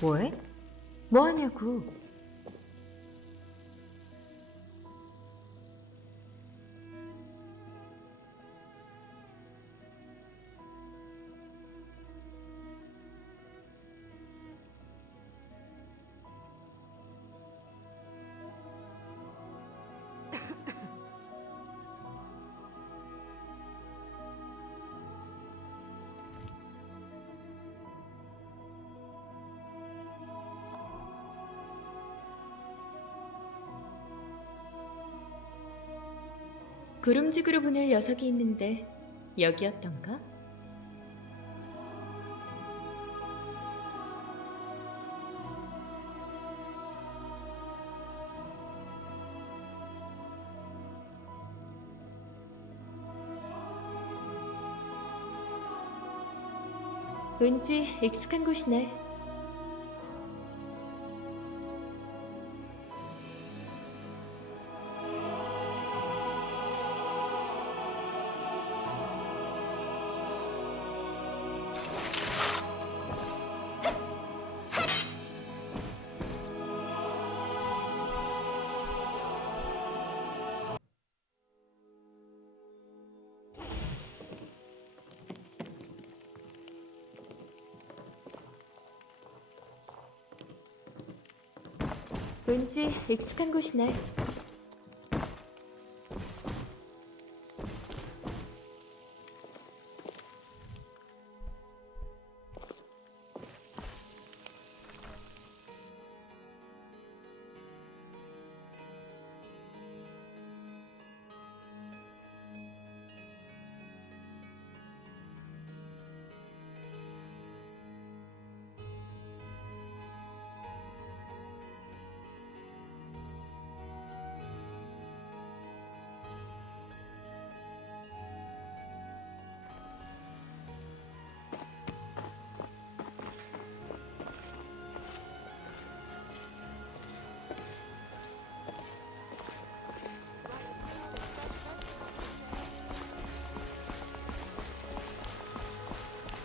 뭐해? 뭐하냐고. 구름지구로 보낼 녀석이 있는데 여기였던가? 왠지 익숙한 곳이네. 왠지 익숙한 곳이네.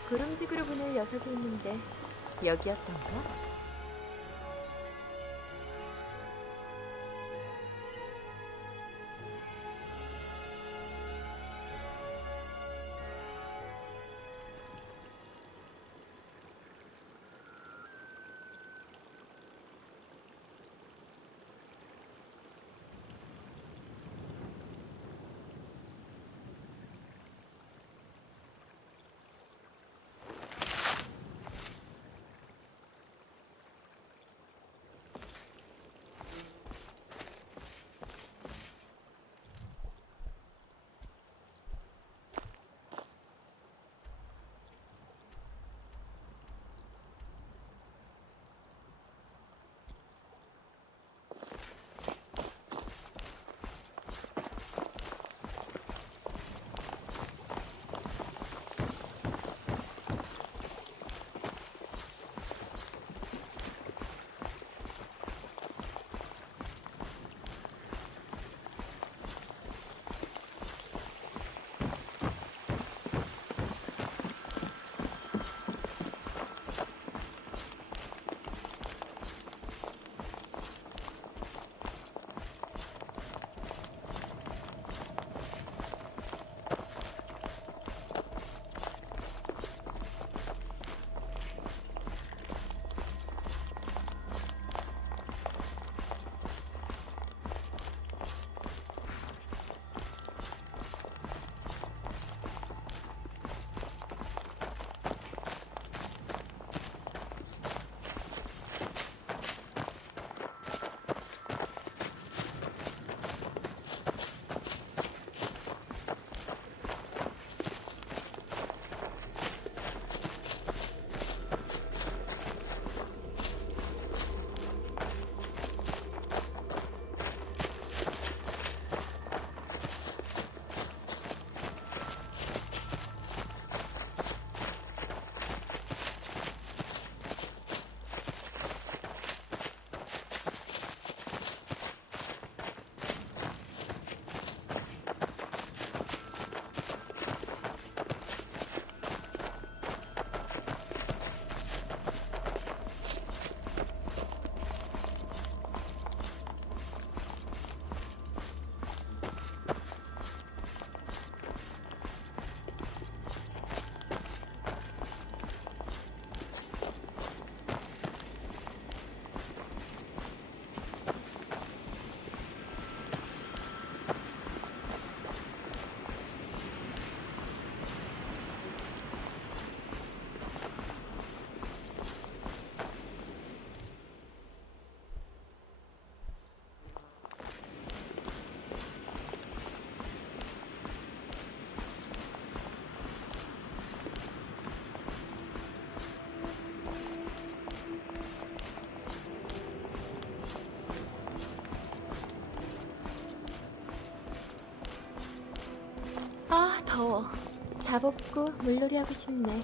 구름지구로 보낼 녀석이 있는데 여기였던가? 더워. 다 벗고 물놀이 하고 싶네.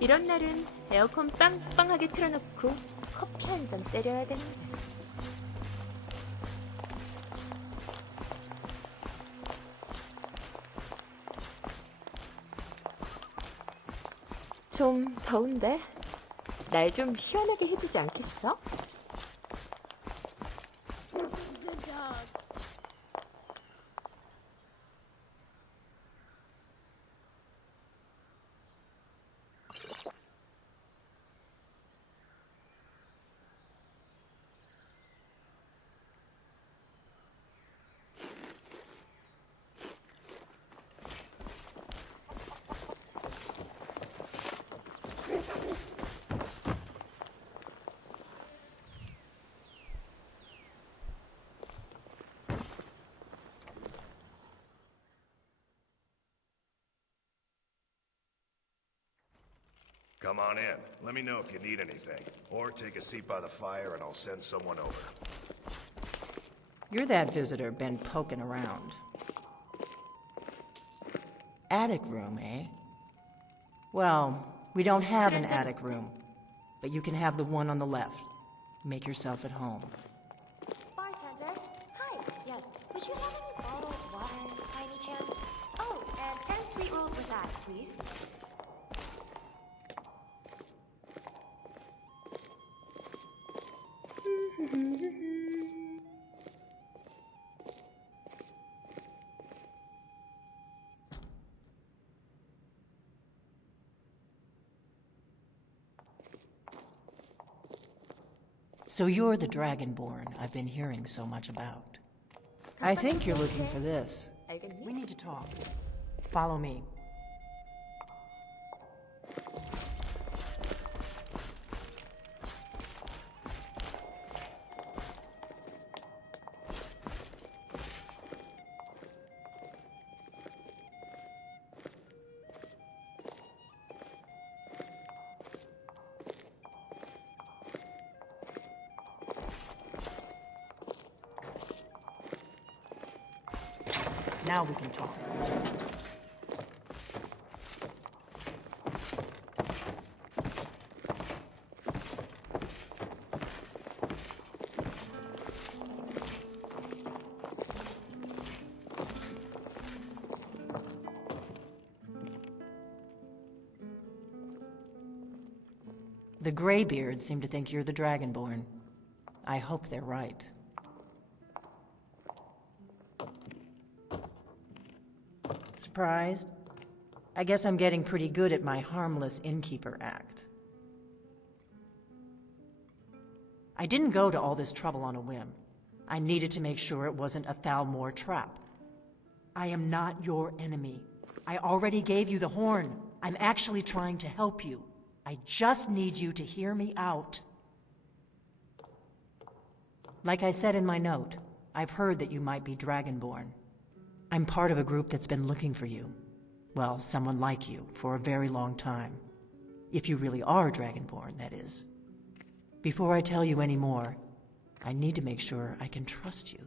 이런 날은 에어컨 빵빵하게 틀어놓고 커피 한 잔 때려야 되는데. 좀 더운데? 날 좀 시원하게 해주지 않겠어? Come on in. Let me know if you need anything. Or take a seat by the fire and I'll send someone over. You're that visitor been poking around. Attic room, eh? Well, we don't have an attic room, but you can have the one on the left. Make yourself at home. Bartender, hi. Yes, would you have any bottled water by any chance? Oh, and 10 sweet rolls with that, please. So you're the Dragonborn I've been hearing so much about. I think you're looking for this. 알겠니? We need to talk. Follow me. Now we can talk. The Greybeards seem to think you're the Dragonborn. I hope they're right. Surprised? I guess I'm getting pretty good at my harmless innkeeper act. I didn't go to all this trouble on a whim. I needed to make sure it wasn't a Thalmor trap. I am not your enemy. I already gave you the horn. I'm actually trying to help you. I just need you to hear me out. Like I said in my note, I've heard that you might be Dragonborn. I'm part of a group that's been looking for you. Well, someone like you, for a very long time. If you really are Dragonborn, that is. Before I tell you any more, I need to make sure I can trust you.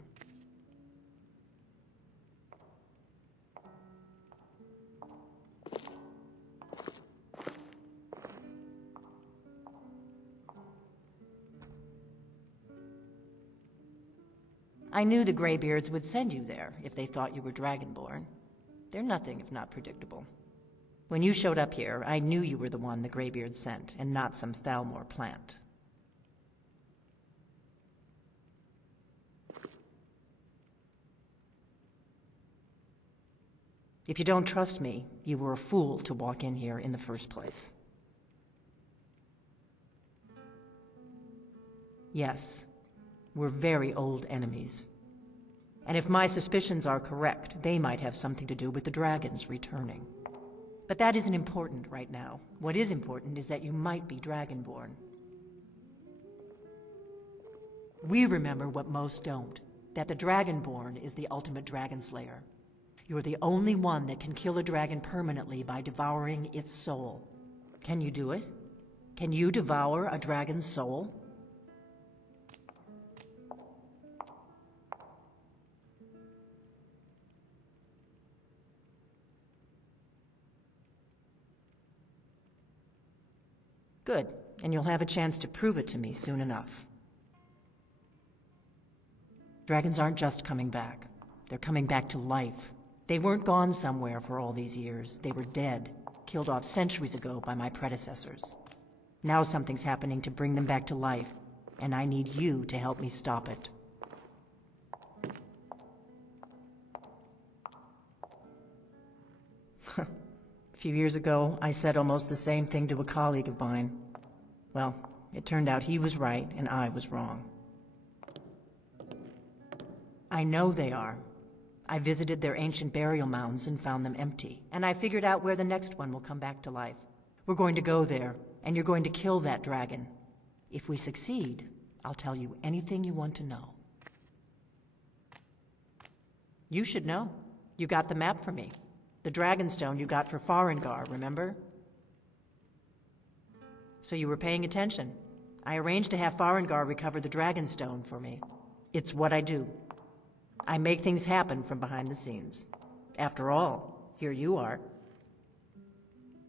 I knew the Greybeards would send you there if they thought you were Dragonborn. They're nothing if not predictable. When you showed up here, I knew you were the one the Greybeards sent, and not some Thalmor plant. If you don't trust me, you were a fool to walk in here in the first place. Yes. We're very old enemies. And if my suspicions are correct, they might have something to do with the dragons returning. But that isn't important right now. What is important is that you might be Dragonborn. We remember what most don't, that the Dragonborn is the ultimate dragon slayer. You're the only one that can kill a dragon permanently by devouring its soul. Can you do it? Can you devour a dragon's soul? Good, and you'll have a chance to prove it to me soon enough. Dragons aren't just coming back. They're coming back to life. They weren't gone somewhere for all these years. They were dead, killed off centuries ago by my predecessors. Now something's happening to bring them back to life, and I need you to help me stop it. A few years ago, I said almost the same thing to a colleague of mine. Well, it turned out he was right and I was wrong. I know they are. I visited their ancient burial mounds and found them empty, and I figured out where the next one will come back to life. We're going to go there, and you're going to kill that dragon. If we succeed, I'll tell you anything you want to know. You should know. You got the map for me. The Dragonstone you got for Farengar, remember? So you were paying attention. I arranged to have Farengar recover the Dragonstone for me. It's what I do. I make things happen from behind the scenes. After all, here you are.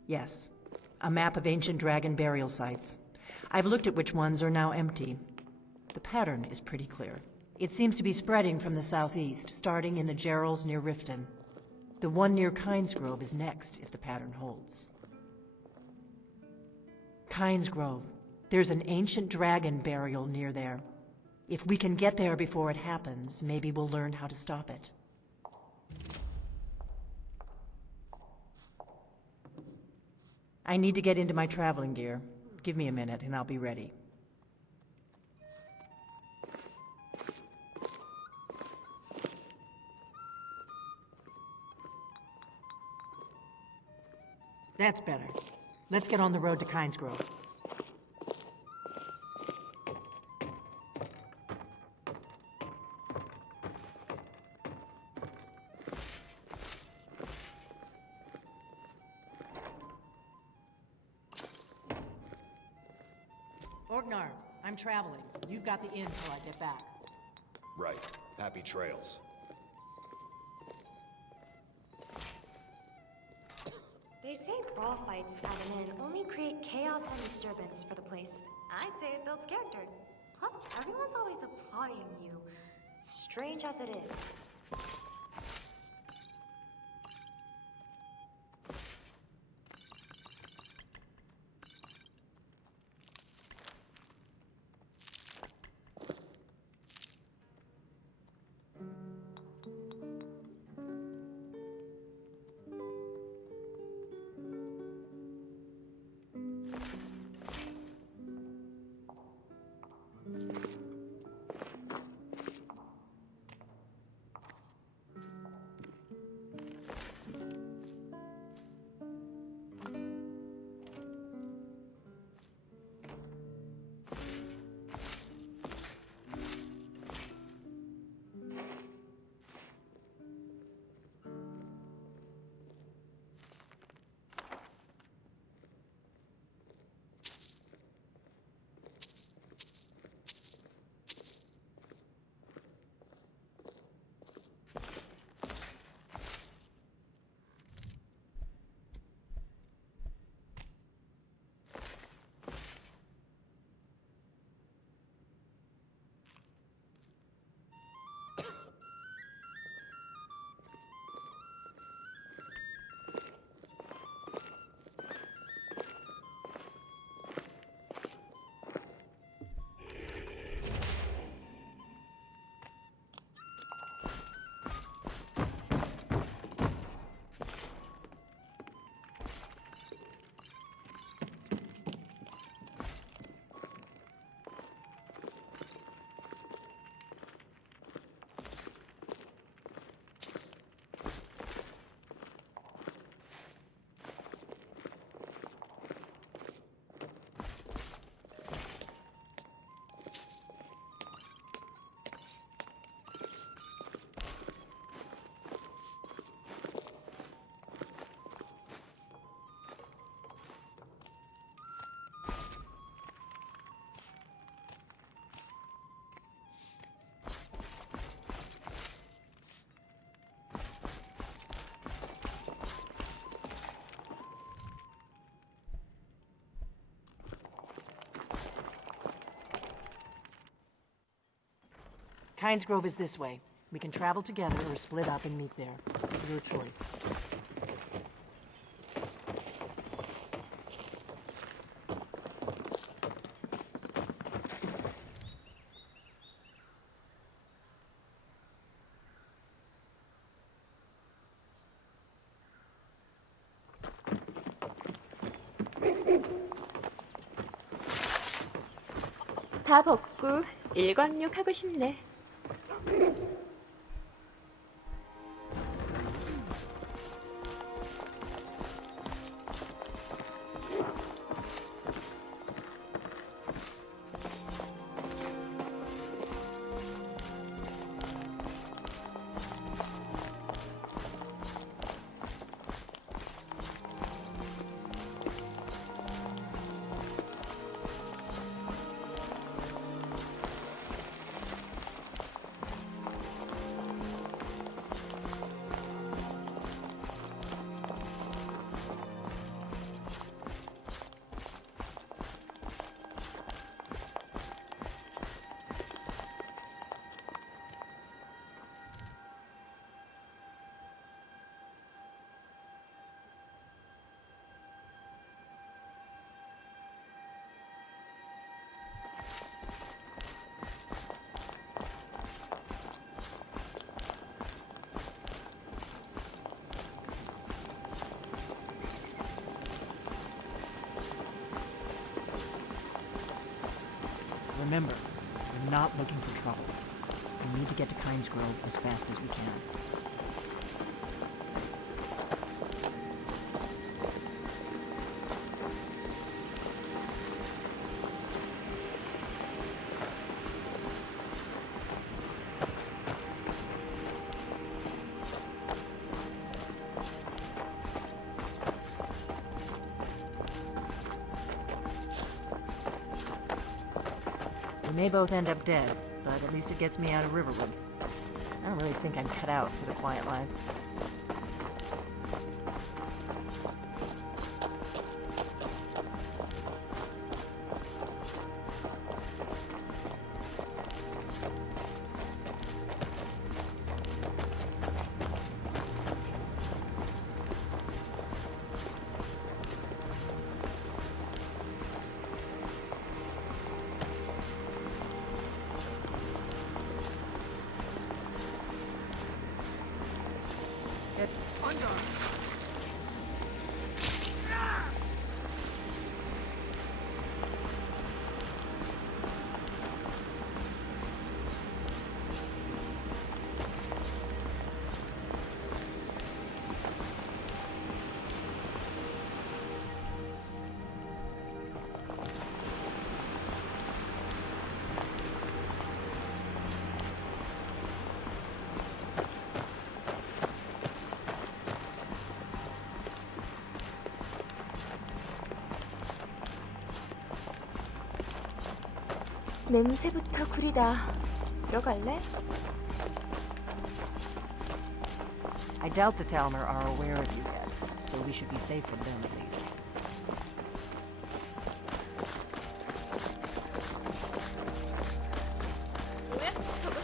Yes, a map of ancient dragon burial sites. I've looked at which ones are now empty. The pattern is pretty clear. It seems to be spreading from the southeast, starting in the Gerals near Riften. The one near Kynesgrove is next, if the pattern holds. Kynesgrove. There's an ancient dragon burial near there. If we can get there before it happens, maybe we'll learn how to stop it. I need to get into my traveling gear. Give me a minute and I'll be ready. That's better. Let's get on the road to Kynesgrove. Orgnar, I'm traveling. You've got the inn till I get back. Right. Happy trails. They say brawl fights at an inn only create chaos and disturbance for the place. I say it builds character. Plus, everyone's always applauding you. Strange as it is. Kynes Grove is this way. We can travel together or split up and meet there. Your choice. 다 벗고 일광욕 하고 싶네. Remember, we're not looking for trouble. We need to get to Kynes Grove as fast as we can. We may both end up dead, but at least it gets me out of Riverwood. I don't really think I'm cut out for the quiet life. 냄새부터 구리다. 들어갈래? I doubt the Talmer are aware of you yet, so we should be safe from them at least. 뭐야? 저거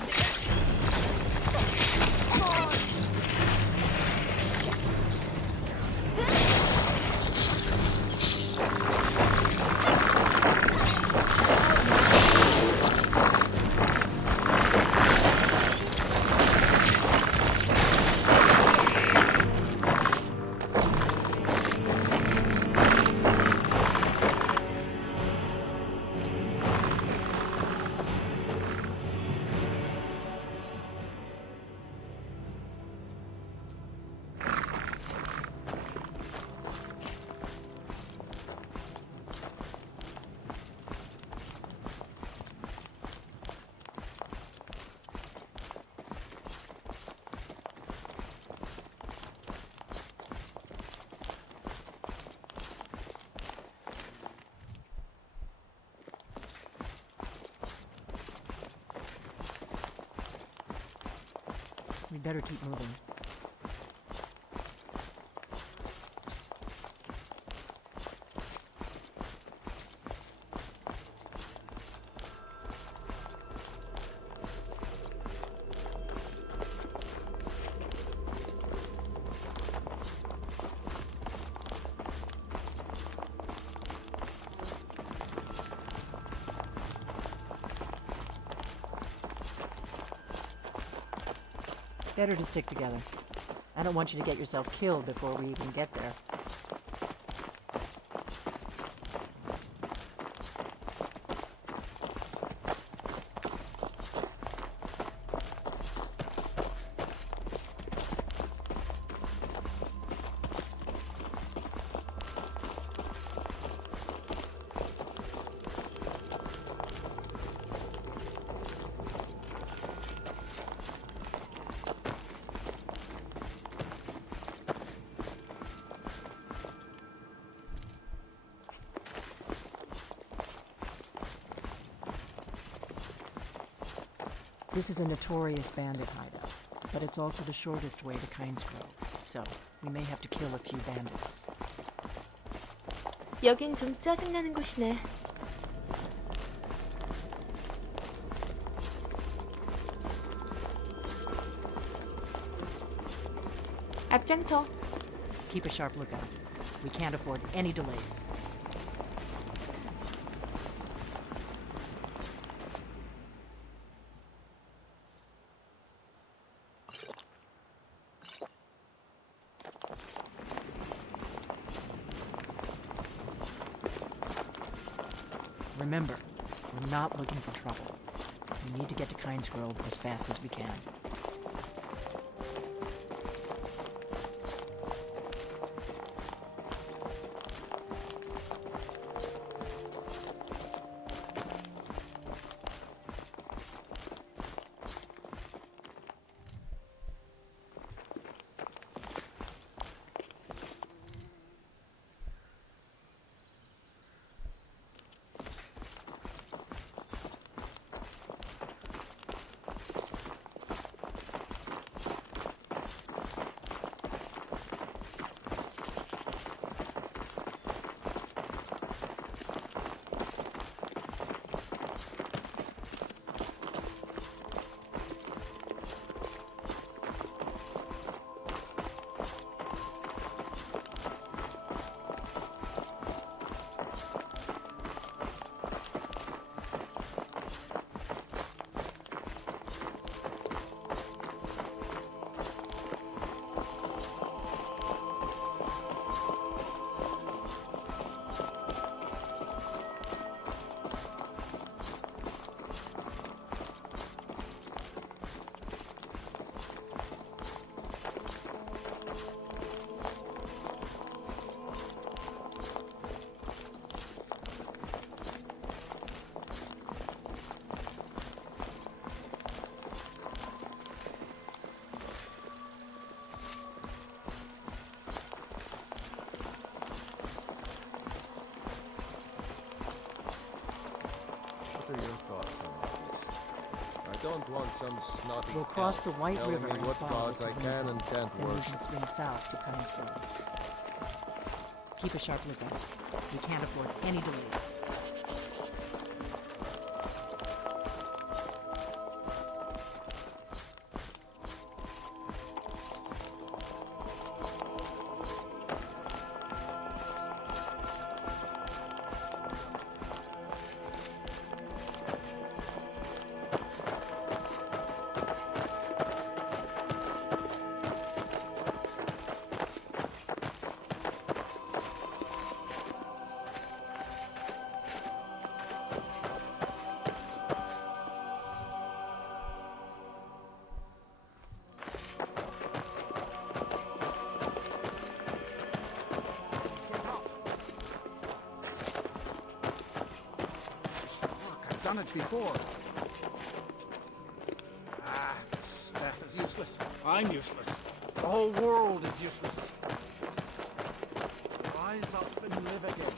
We better keep moving. Better to stick together. I don't want you to get yourself killed before we even get there. This is a notorious bandit hideout, but it's also the shortest way to Kynes Grove, so we may have to kill a few bandits. 여긴 좀 짜증나는 곳이네. 앞장서. Keep a sharp lookout. We can't afford any delays. Remember, we're not looking for trouble. We need to get to Kynes Grove as fast as we can. What are your thoughts on all this? I don't want some snotty We'll cross the White telling River me and what follow gods to I the can middle. and can't Then we worship. can swing south to Kynes Grove. Keep a sharp lookout. We can't afford any delays. I've done it before. Ah, this staff is useless. I'm useless. The whole world is useless. Rise up and live again.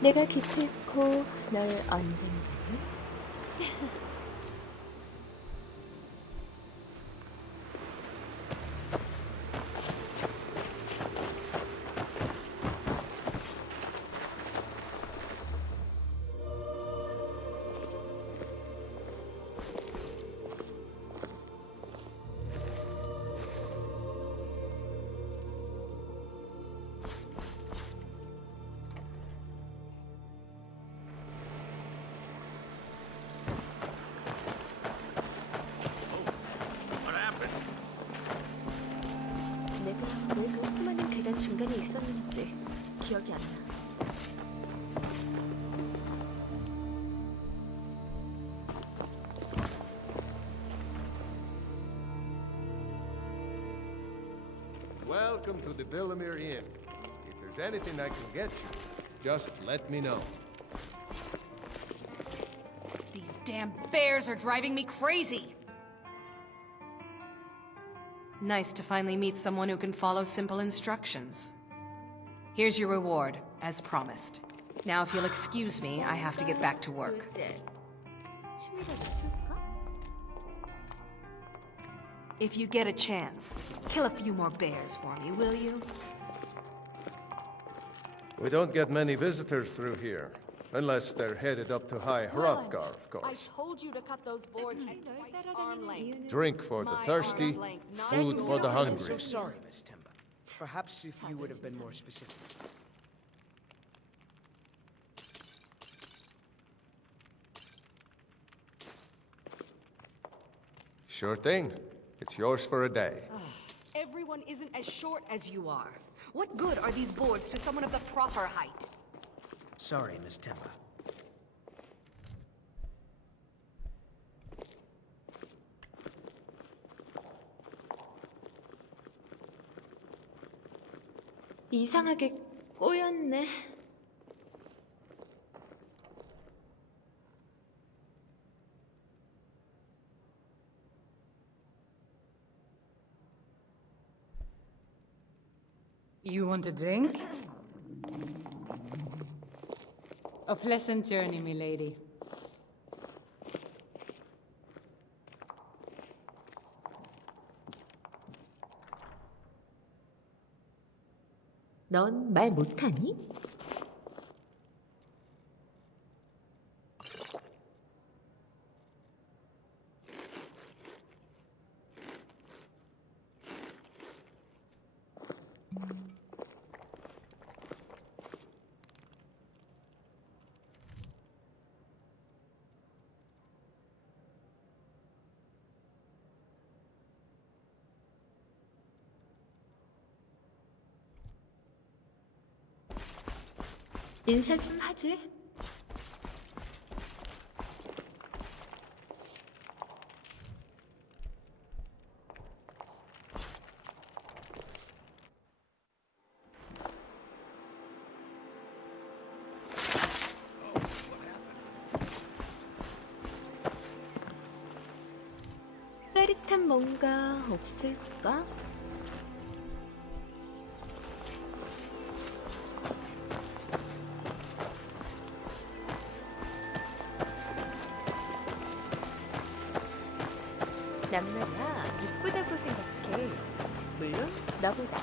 내가 기필코 널 언젠가. What happened? 내가 왜 그 수많은 계단 중간에 있었는지 기억이 안 나. Welcome to the Villamere Inn. If there's anything I can get you, just let me know. These damn bears are driving me crazy! Nice to finally meet someone who can follow simple instructions. Here's your reward, as promised. Now if you'll excuse me, I have to get back to work. 이제 춤이라도 출까? If you get a chance, kill a few more bears for me, will you? We don't get many visitors through here. Unless they're headed up to High Hrothgar, of course. told you to cut those boards at twice arm length. Drink for the thirsty, food for the I'm hungry. so sorry, Miss Timber. Perhaps if you would have been more specific. Sure thing. It's yours for a day. Everyone isn't as short as you are. What good are these boards to someone of the proper height? Sorry, Miss Timber. 이상하게 꼬였네. You want a drink? A pleasant journey, milady. 넌 말 못하니? 인사 좀 하지. 짜릿한 뭔가 없을까? 난 말이야 이쁘다고 생각해. 물론 너보다.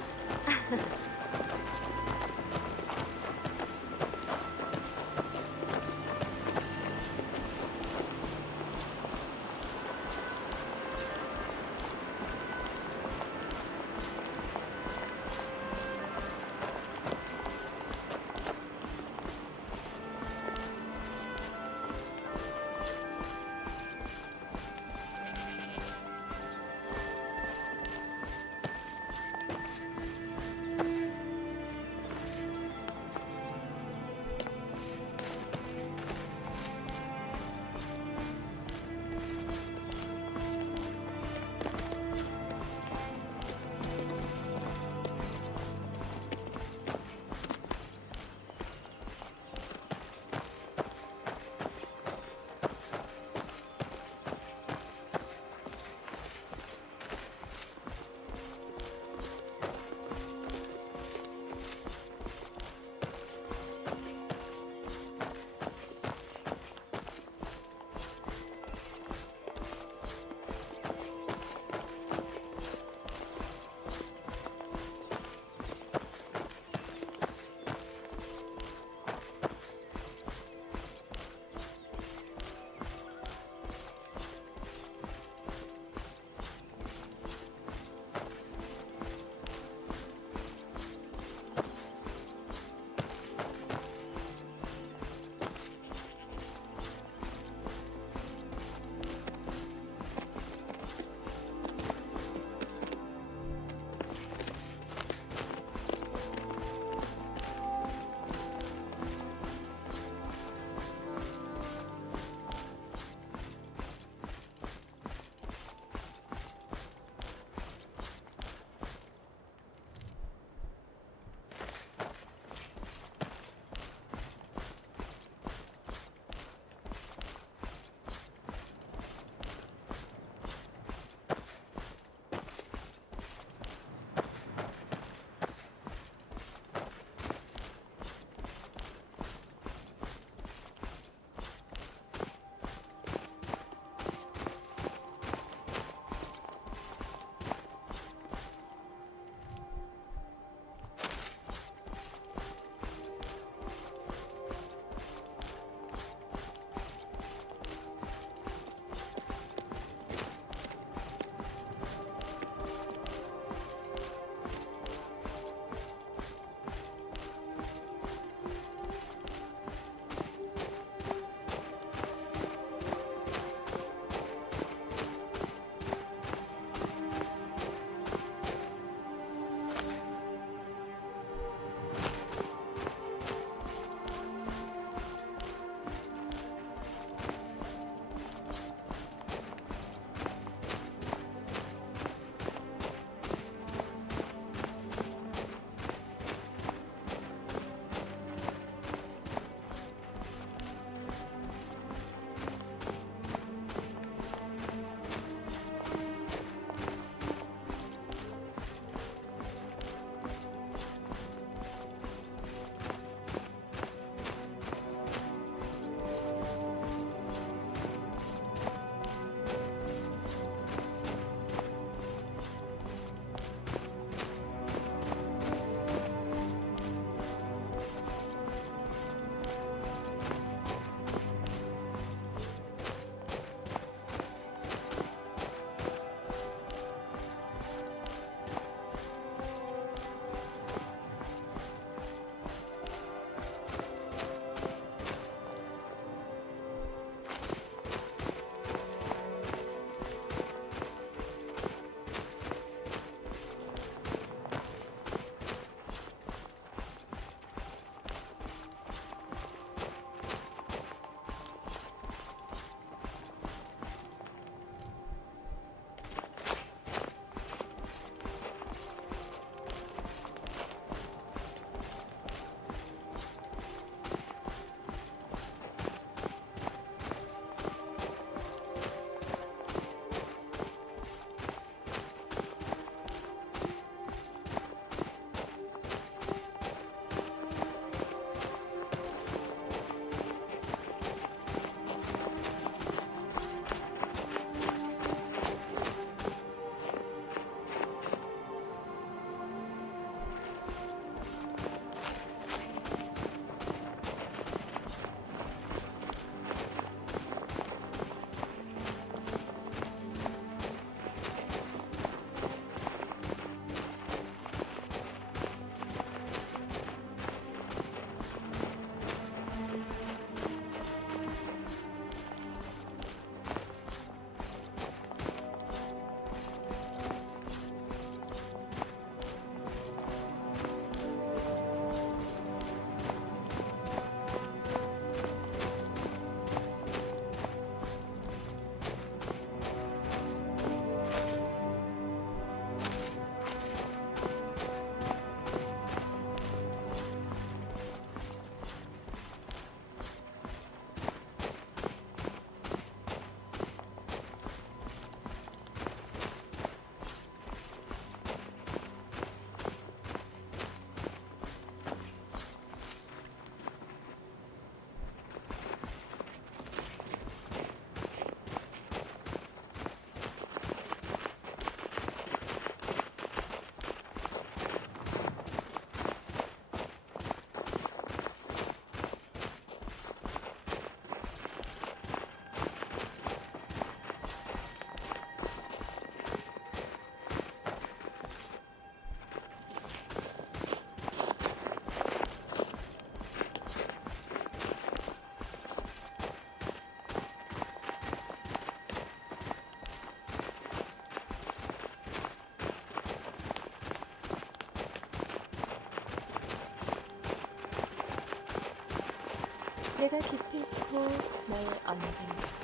내가 기필코 널 언젠가.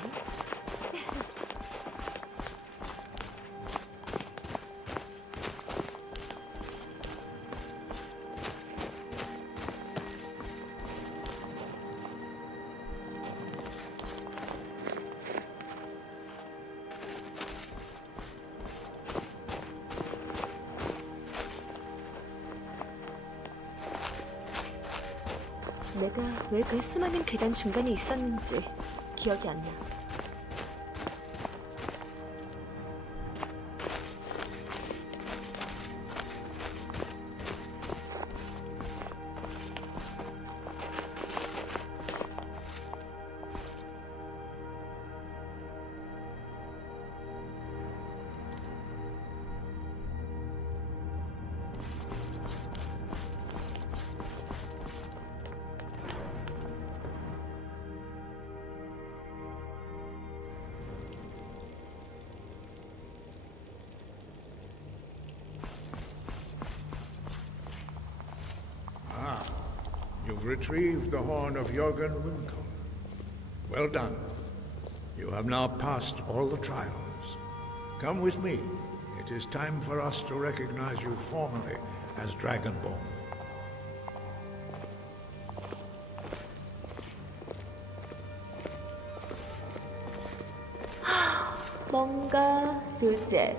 내가 왜 그 수많은 계단 중간에 있었는지 기억이 안 나. You've retrieved the horn of Jürgen Wilco. Well done. You have now passed all the trials. Come with me. It is time for us to recognize you formally as Dragonborn. 뭔가 루제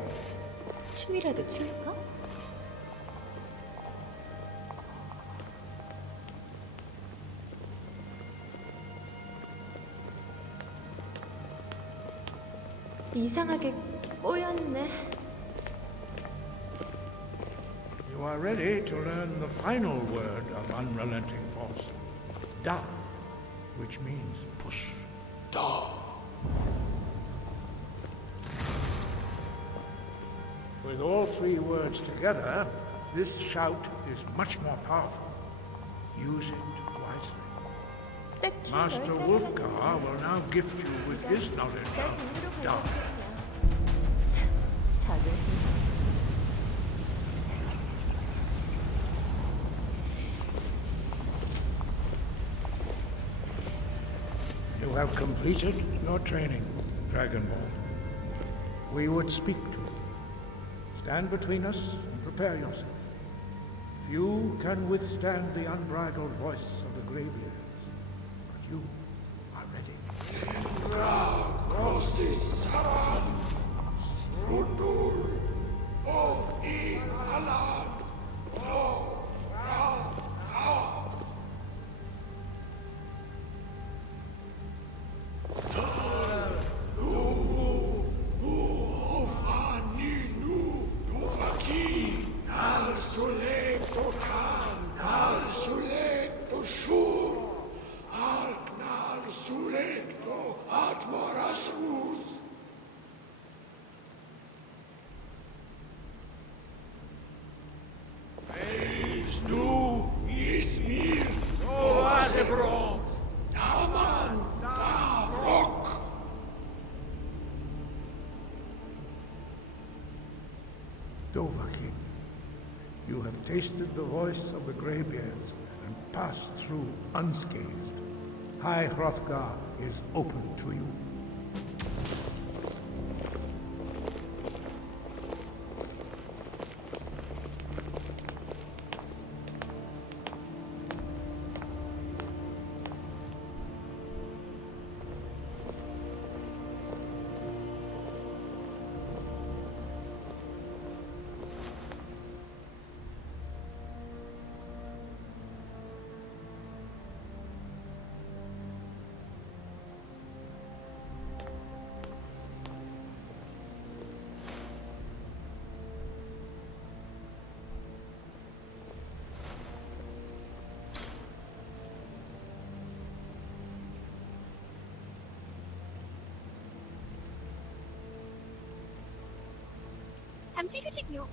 춤이라도 출까? 이상하게 꼬였네. You are ready to learn the final word of unrelenting force. Da, which means push. With all three words together, this shout is much more powerful. Use it wisely. 딱히 Master 널 Wolfgar will now gift you with his knowledge 날 of 동료로 Da. 가질 뿐이야. 자존심. You have completed your training, Dragonborn. We would speak to you. Stand between us and prepare yourself. Few can withstand the unbridled voice of the Greybeards, but you are ready. Dovahkiin, you have tasted the voice of the Greybeards and passed through unscathed. High Hrothgar is open to you. 잠시 휴식요.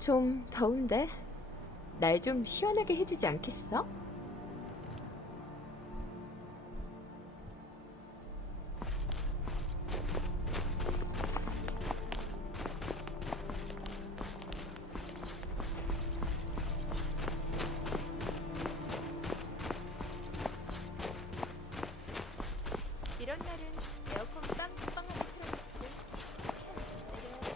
좀 더운데? 날 좀 시원하게 해주지 않겠어? 이런 날은 에어컨 빵빵하게 틀어놓고 때려야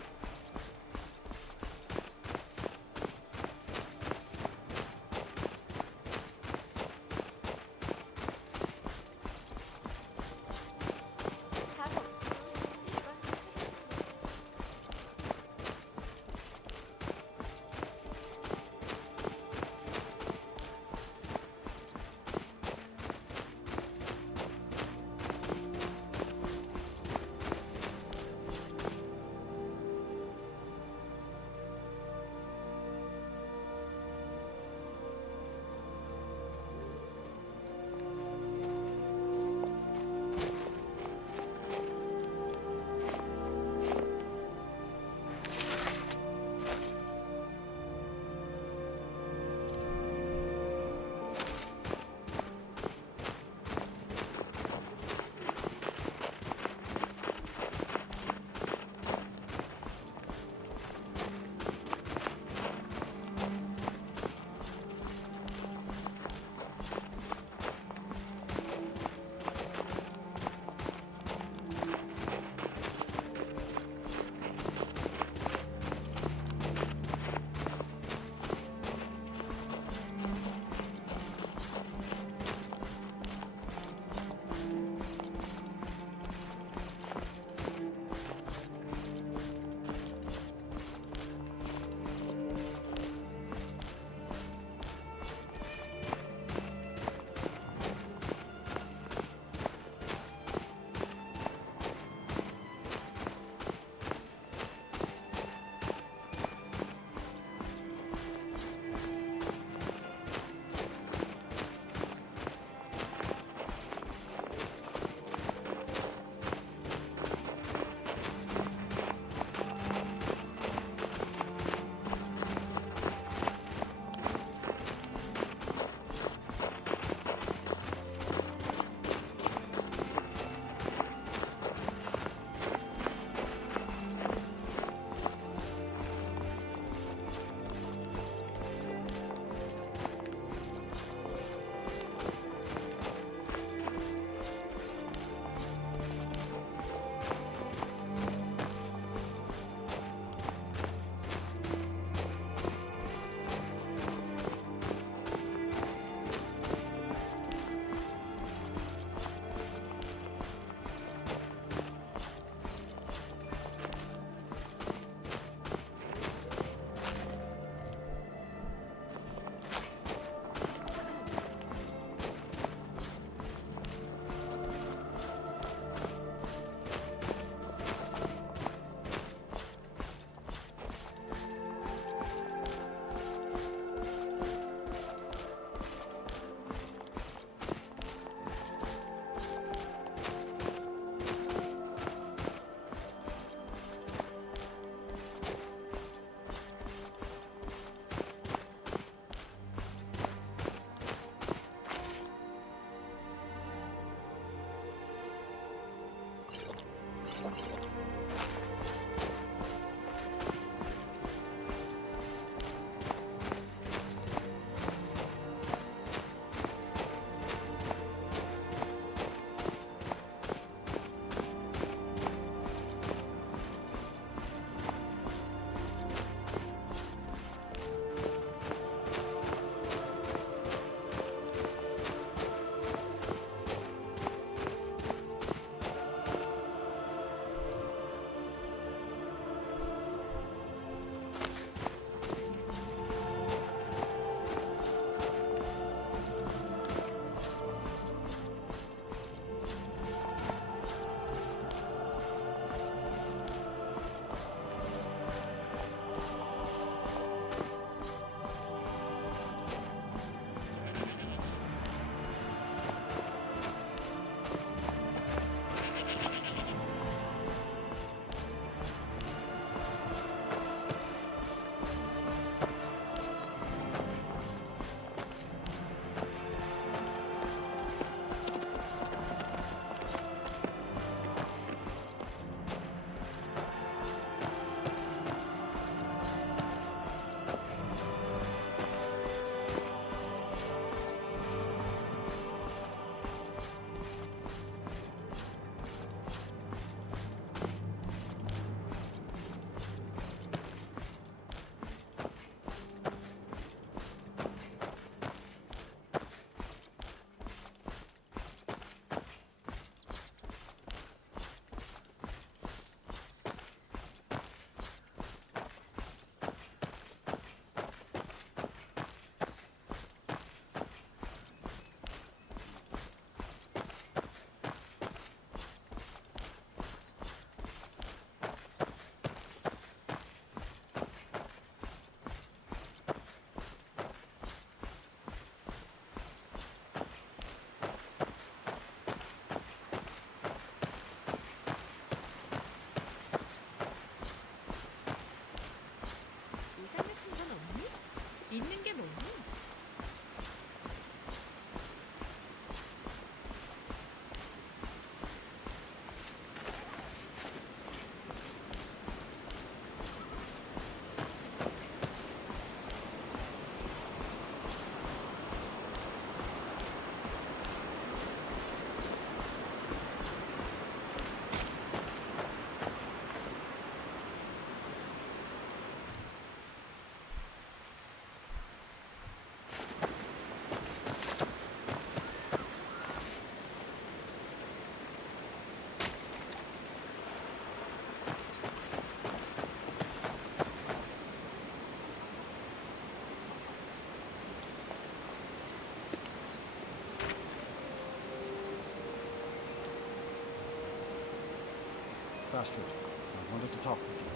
bastard. I wanted to talk with you.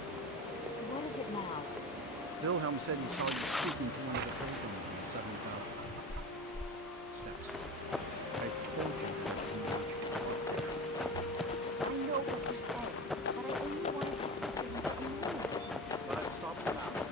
What is it now? Wilhelm said he saw you speaking to one of the pilgrims in the southern valley. Steps. I told you that you were I know what you said, but I only wanted to speak to you for a moment. But it stops now.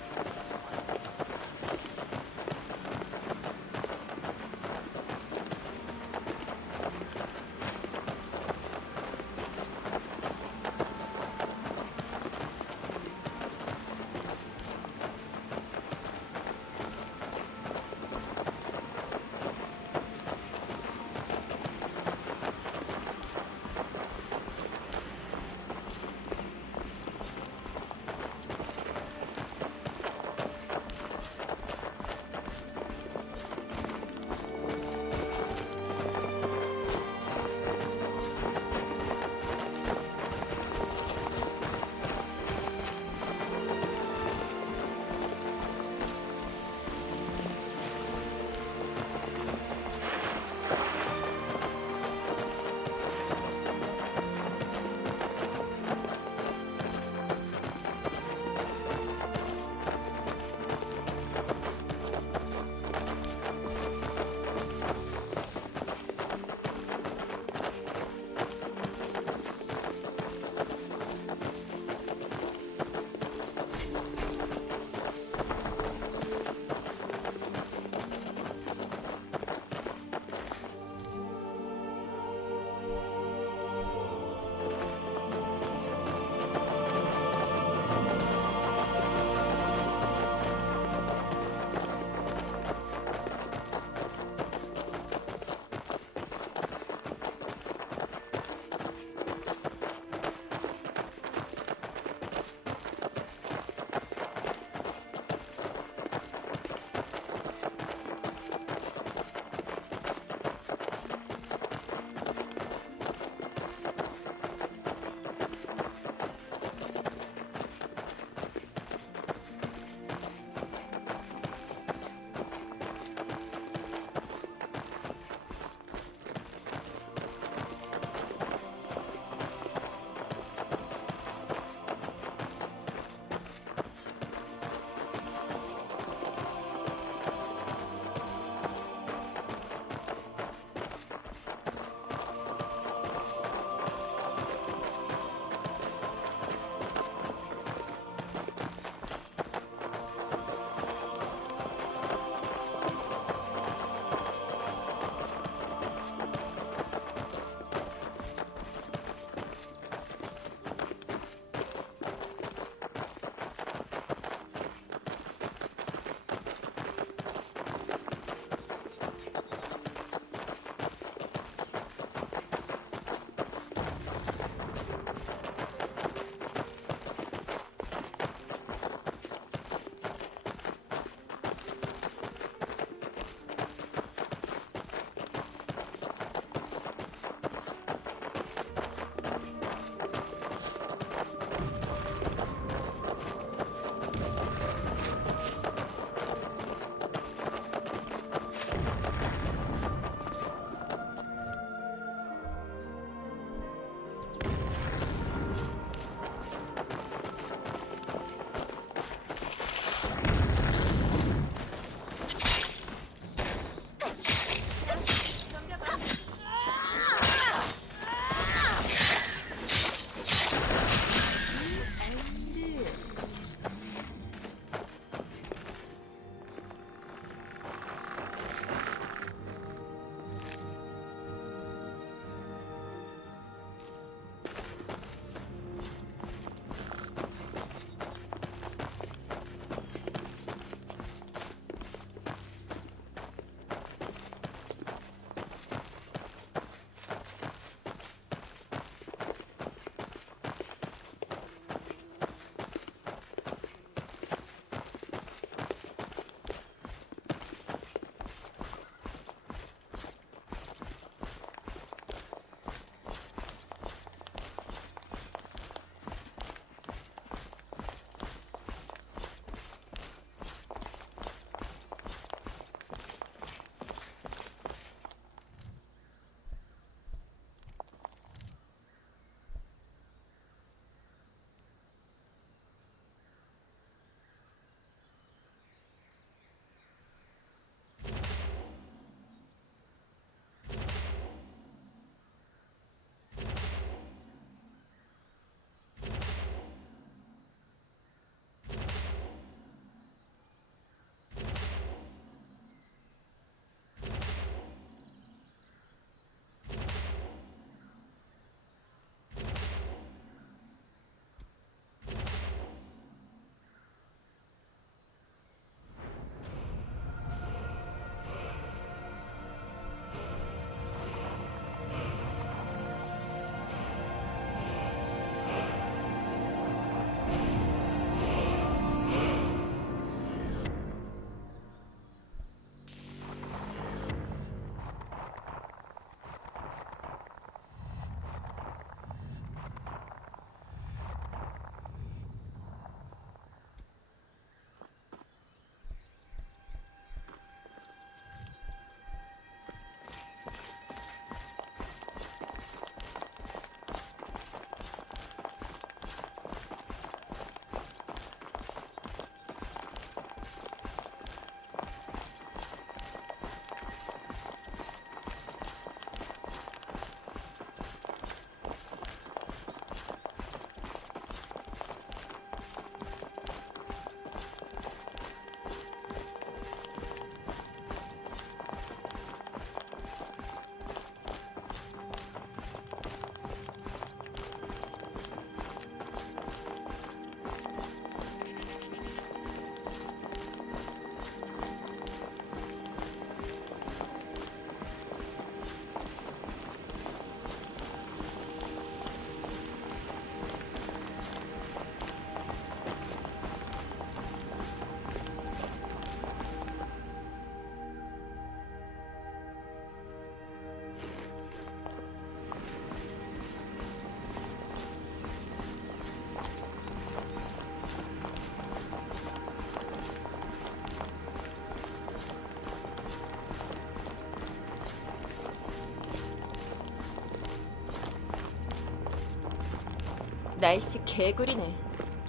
날씨 개구리네.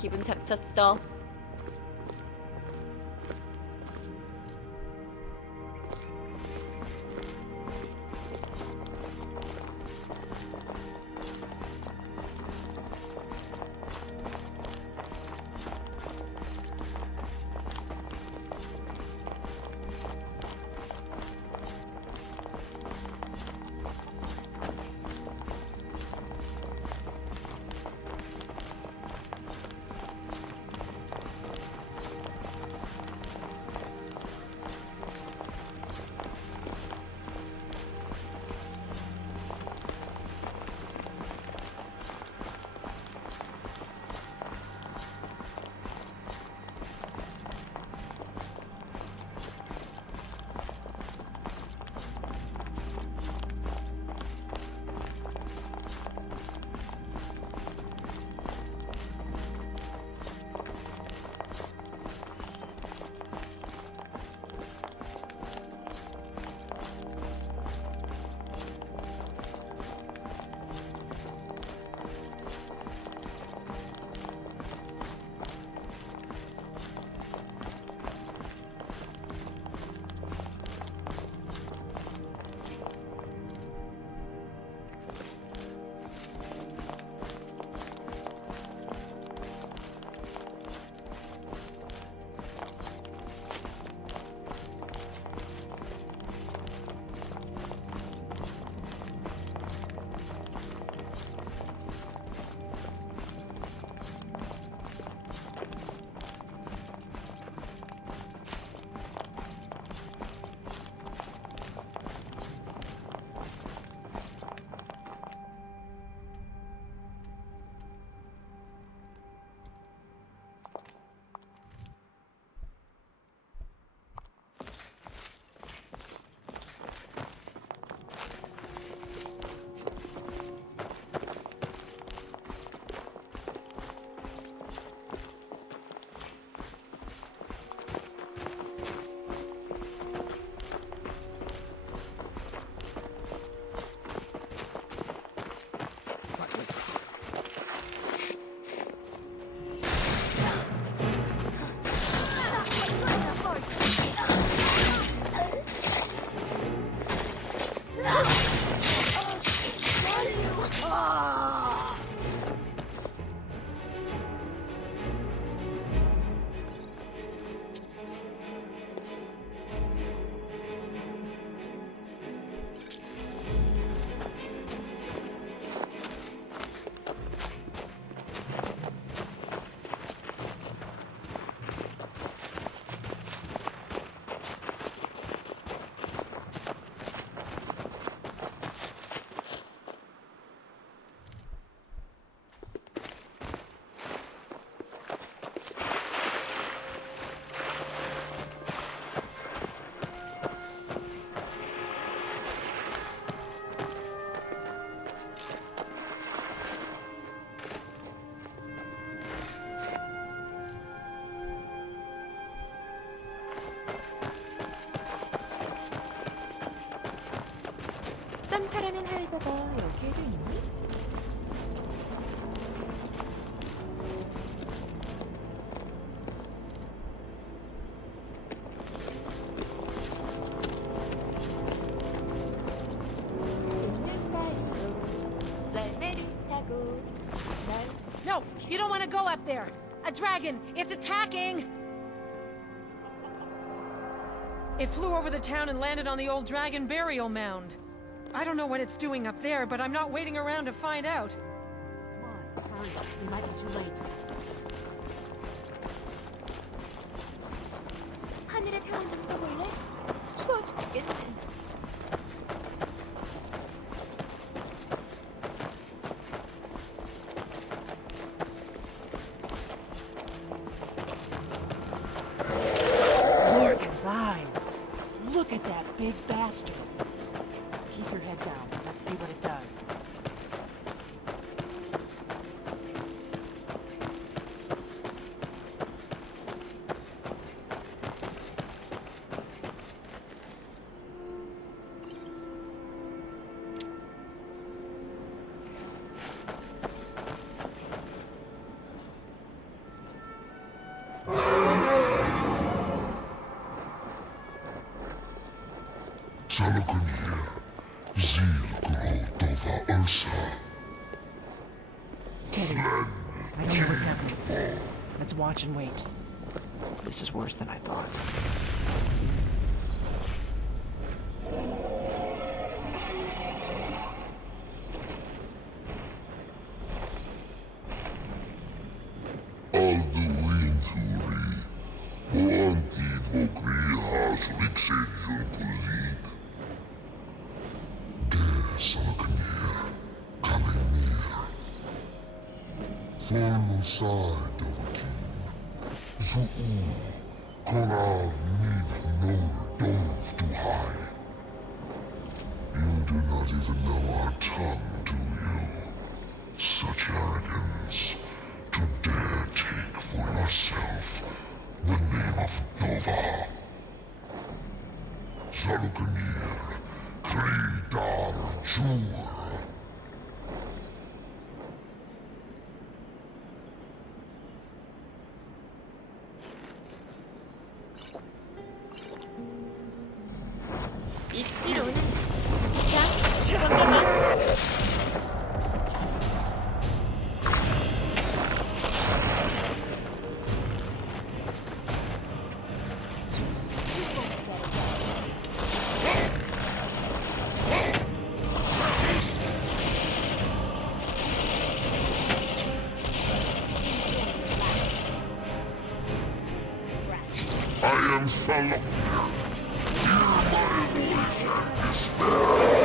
기분 잡쳤어. 산타라는 할배가 여기에도 있니? No, you don't want to go up there. A dragon, it's attacking! It flew over the town and landed on the old dragon burial mound. I don't know what it's doing up there, but I'm not waiting around to find out. Come on, hurry. We might be too late. 하늘의 표현 좀 써볼래? 추워 죽겠네. Morgan's eyes! Look at that big bastard! Keep your head down. Let's see what it does. Steady. I don't know what's happening. Let's watch and wait. This is worse than I thought. Forno side of a king. Zuu, konar min no dove to high. You do not even know our tongue, do you? Such arrogance to dare take for yourself the name of Dova. Zalukanir, Kridar Jur. 입지로는 자, 경비님. I am Salak. Hear my voice and despair.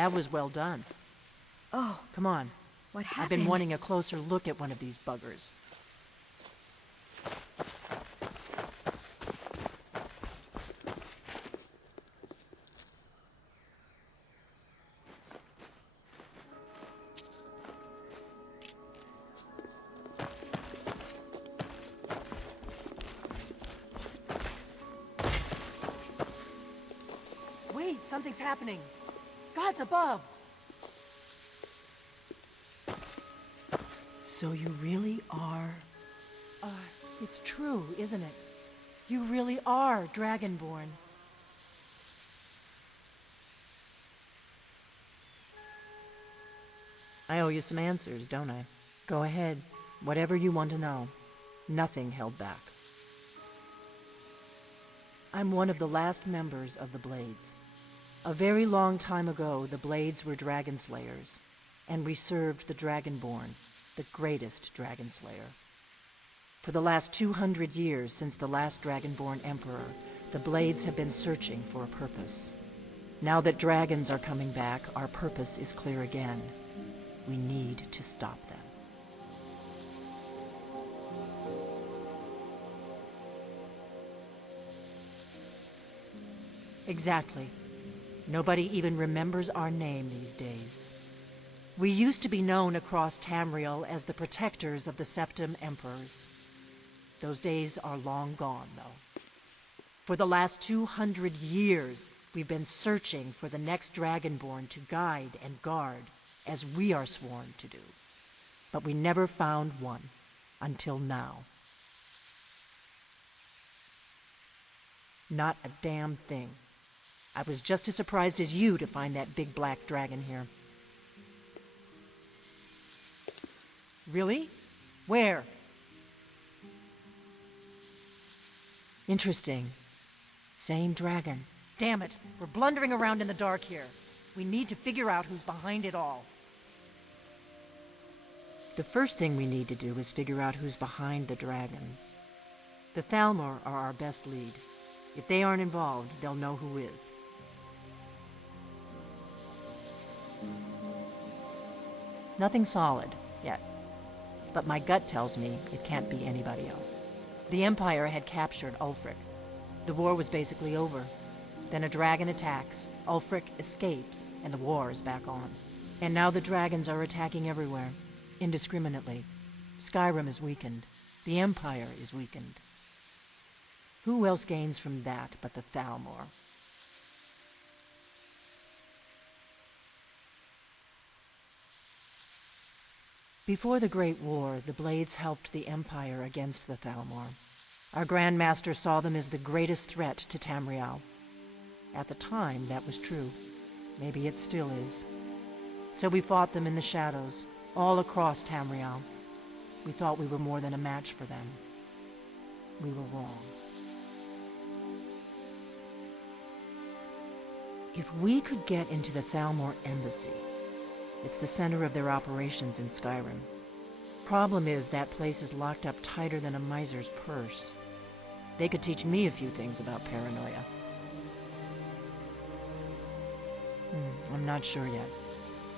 That was well done. Oh, Come on. what happened? I've been wanting a closer look at one of these buggers. Something's happening. God's above. So you really are... it's true, isn't it? You really are Dragonborn. I owe you some answers, don't I? Go ahead. Whatever you want to know. Nothing held back. I'm one of the last members of the Blades. A very long time ago, the Blades were dragon slayers, and we served the Dragonborn, the greatest dragon slayer. For the last 200 years since the last Dragonborn Emperor, the Blades have been searching for a purpose. Now that dragons are coming back, our purpose is clear again. We need to stop them. Exactly. Nobody even remembers our name these days. We used to be known across Tamriel as the protectors of the Septim Emperors. Those days are long gone, though. For the last 200 years, we've been searching for the next Dragonborn to guide and guard, as we are sworn to do. But we never found one, until now. Not a damn thing. I was just as surprised as you to find that big black dragon here. Really? Where? Interesting. Same dragon. Damn it, we're blundering around in the dark here. We need to figure out who's behind it all. The first thing we need to do is figure out who's behind the dragons. The Thalmor are our best lead. If they aren't involved, they'll know who is. Nothing solid, yet. But my gut tells me it can't be anybody else. The Empire had captured Ulfric. The war was basically over. Then a dragon attacks, Ulfric escapes, and the war is back on. And now the dragons are attacking everywhere, indiscriminately. Skyrim is weakened. The Empire is weakened. Who else gains from that but the Thalmor? Before the Great War, the Blades helped the Empire against the Thalmor. Our Grand Master saw them as the greatest threat to Tamriel. At the time, that was true. Maybe it still is. So we fought them in the shadows, all across Tamriel. We thought we were more than a match for them. We were wrong. If we could get into the Thalmor embassy, it's the center of their operations in Skyrim. Problem is, that place is locked up tighter than a miser's purse. They could teach me a few things about paranoia. I'm not sure yet.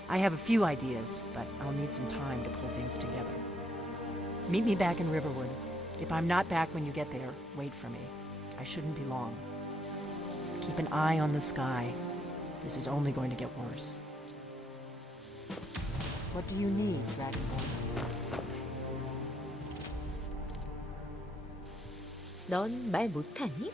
I have a few ideas, but I'll need some time to pull things together. Meet me back in Riverwood. If I'm not back when you get there, wait for me. I shouldn't be long. Keep an eye on the sky. This is only going to get worse. What do you need, Dragonborn? 넌 말 못하니?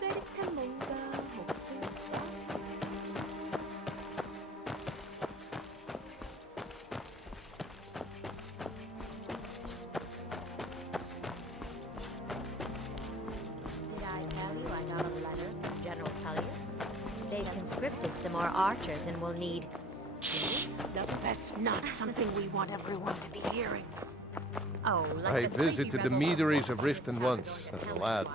짜릿한 뭔가 없을까? Did I tell you I got a letter from General Tullius? They've conscripted some more archers and will need... That's not something we want everyone to be hearing. Oh, I visited the meaderies of Riften once, as a lad.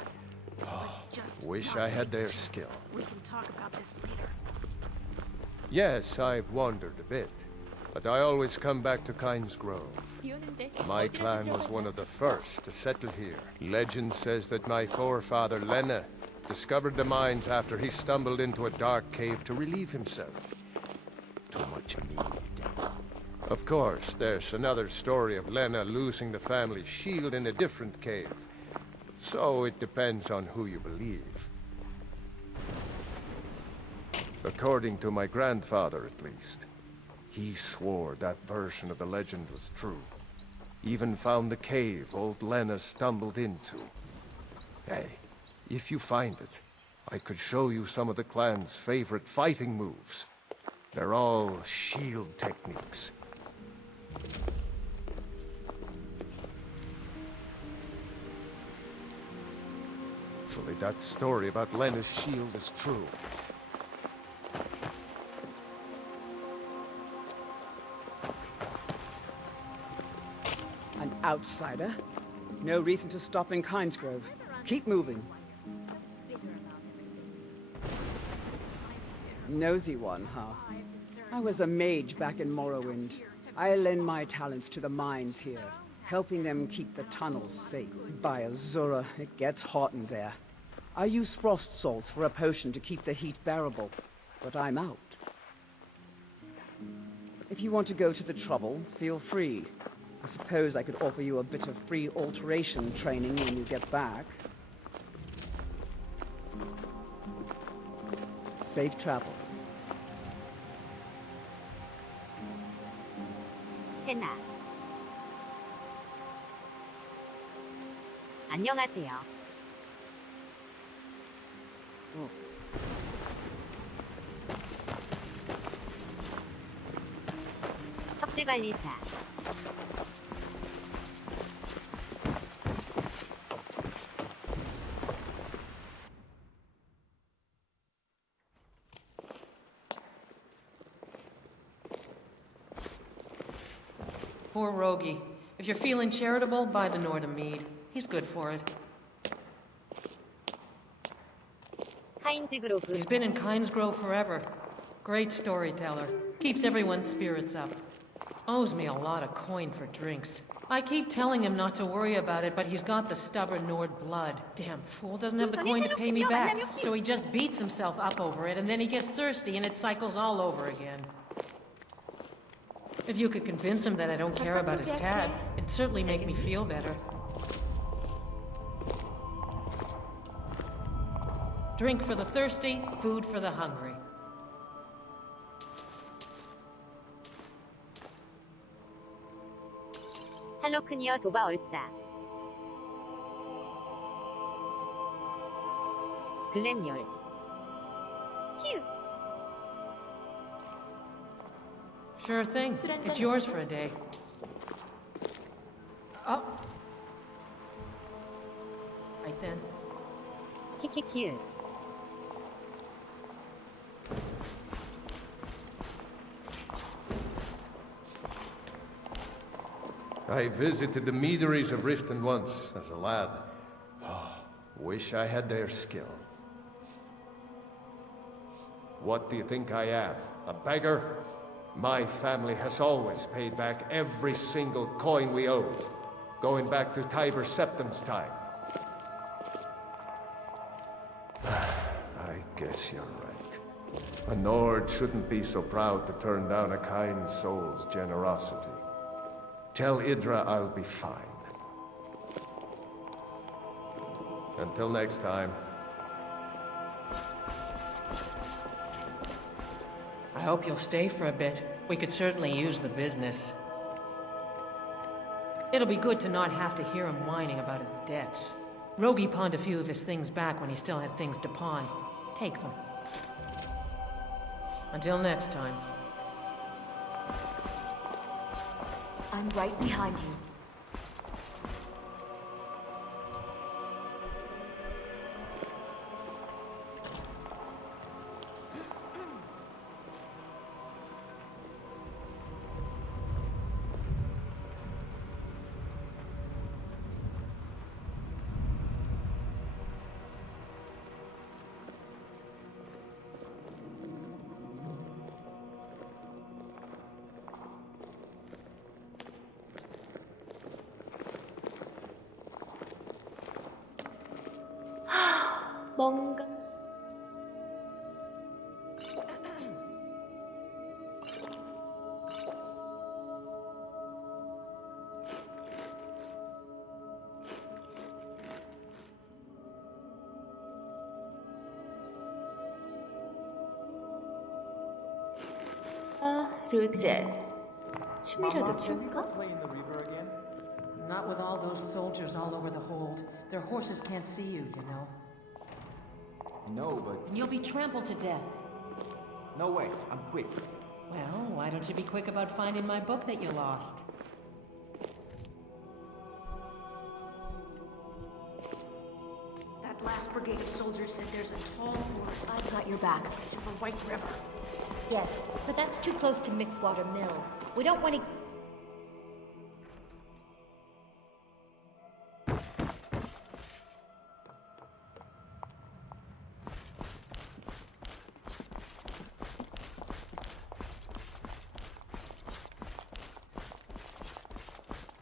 Wish I had their skill. We can talk about this later. Yes, I've wandered a bit, but I always come back to Kyne's Grove. 비 오는데 My 어디라도 clan was 들어가자. one of the first to settle here. Legend says that my forefather Lena Discovered the mines after he stumbled into a dark cave to relieve himself. Too much mead. Of course, there's another story of Lena losing the family's shield in a different cave. So it depends on who you believe. According to my grandfather, at least. He swore that version of the legend was true. Even found the cave old Lena stumbled into. Hey, if you find it, I could show you some of the clan's favorite fighting moves. They're all shield techniques. Hopefully that story about Lena's shield is true. An outsider? No reason to stop in Kinesgrove. Keep moving. Nosy one, huh? I was a mage back in Morrowind. I lend my talents to the mines here, helping them keep the tunnels safe. By Azura, it gets hot in there. I use frost salts for a potion to keep the heat bearable, but I'm out. If you want to go to the trouble, feel free. I suppose I could offer you a bit of free alteration training when you get back. Safe travels. 해나. 안녕하세요. 석재관리사. Poor Rogie. If you're feeling charitable, buy the Nordham mead. He's good for it. He's been in Kinesgrove forever. Great storyteller. Keeps everyone's spirits up. Owes me a lot of coin for drinks. I keep telling him not to worry about it, but he's got the stubborn Nord blood. Damn fool doesn't have the coin to pay me back. So he just beats himself up over it, and then he gets thirsty, and it cycles all over again. If you could convince him that I don't care about his tad, it'd certainly make me feel better. Drink for the thirsty, food for the hungry. 살로크니어 도바 얼싸. 글램열. 휴. Sure thing. It's yours for a day. Oh. Right then. 키키키우. I visited the meaderies of Riften once, as a lad. Oh, wish I had their skill. What do you think I am? A beggar? My family has always paid back every single coin we owed, going back to Tiber Septim's time. I guess you're right. A Nord shouldn't be so proud to turn down a kind soul's generosity. Tell Idra I'll be fine. Until next time. I hope you'll stay for a bit. We could certainly use the business. It'll be good to not have to hear him whining about his debts. Rogie pawned a few of his things back when he still had things to pawn. Take them. Until next time. I'm right behind you. 뭔가 아, 루제. 춤이라도 출까? Not with all those soldiers all over the hold. Their horses can't see you, you know. I know, but... And you'll be trampled to death. No way, I'm quick. Well, why don't you be quick about finding my book that you lost? That last brigade of soldiers said there's a tall forest. I've got your back. Of a white river. Yes, but that's too close to Mixwater Mill. We don't want to...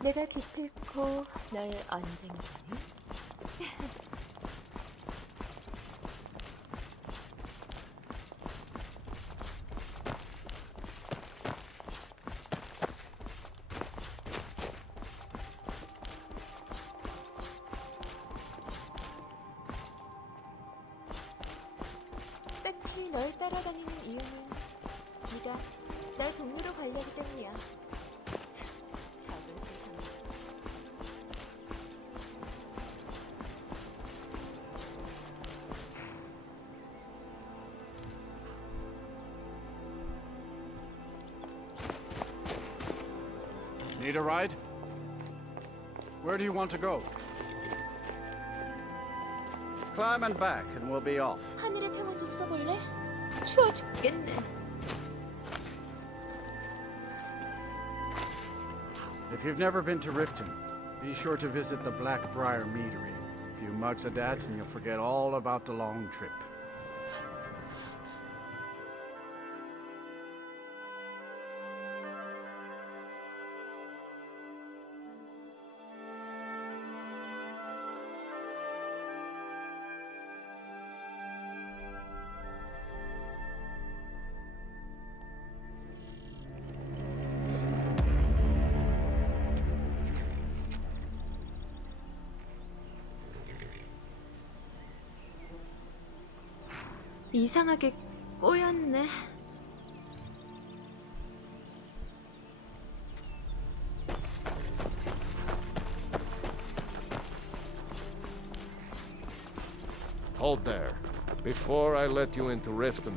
내가 기필코 널 언젠가는 딱히 널 따라다니는 이유는 네가 날 동료로 관리하기 때문이야. 작은 세상. Need a ride? Where do you want to go? Climb and back, and we'll be off. 하늘의 평온 좀 써볼래? 추워 죽겠네. If you've never been to Riften, be sure to visit the Blackbriar Meadery. A few mugs of that, and you'll forget all about the long trip. 이상하게 꼬였네. Hold there. Before I let you into Riften,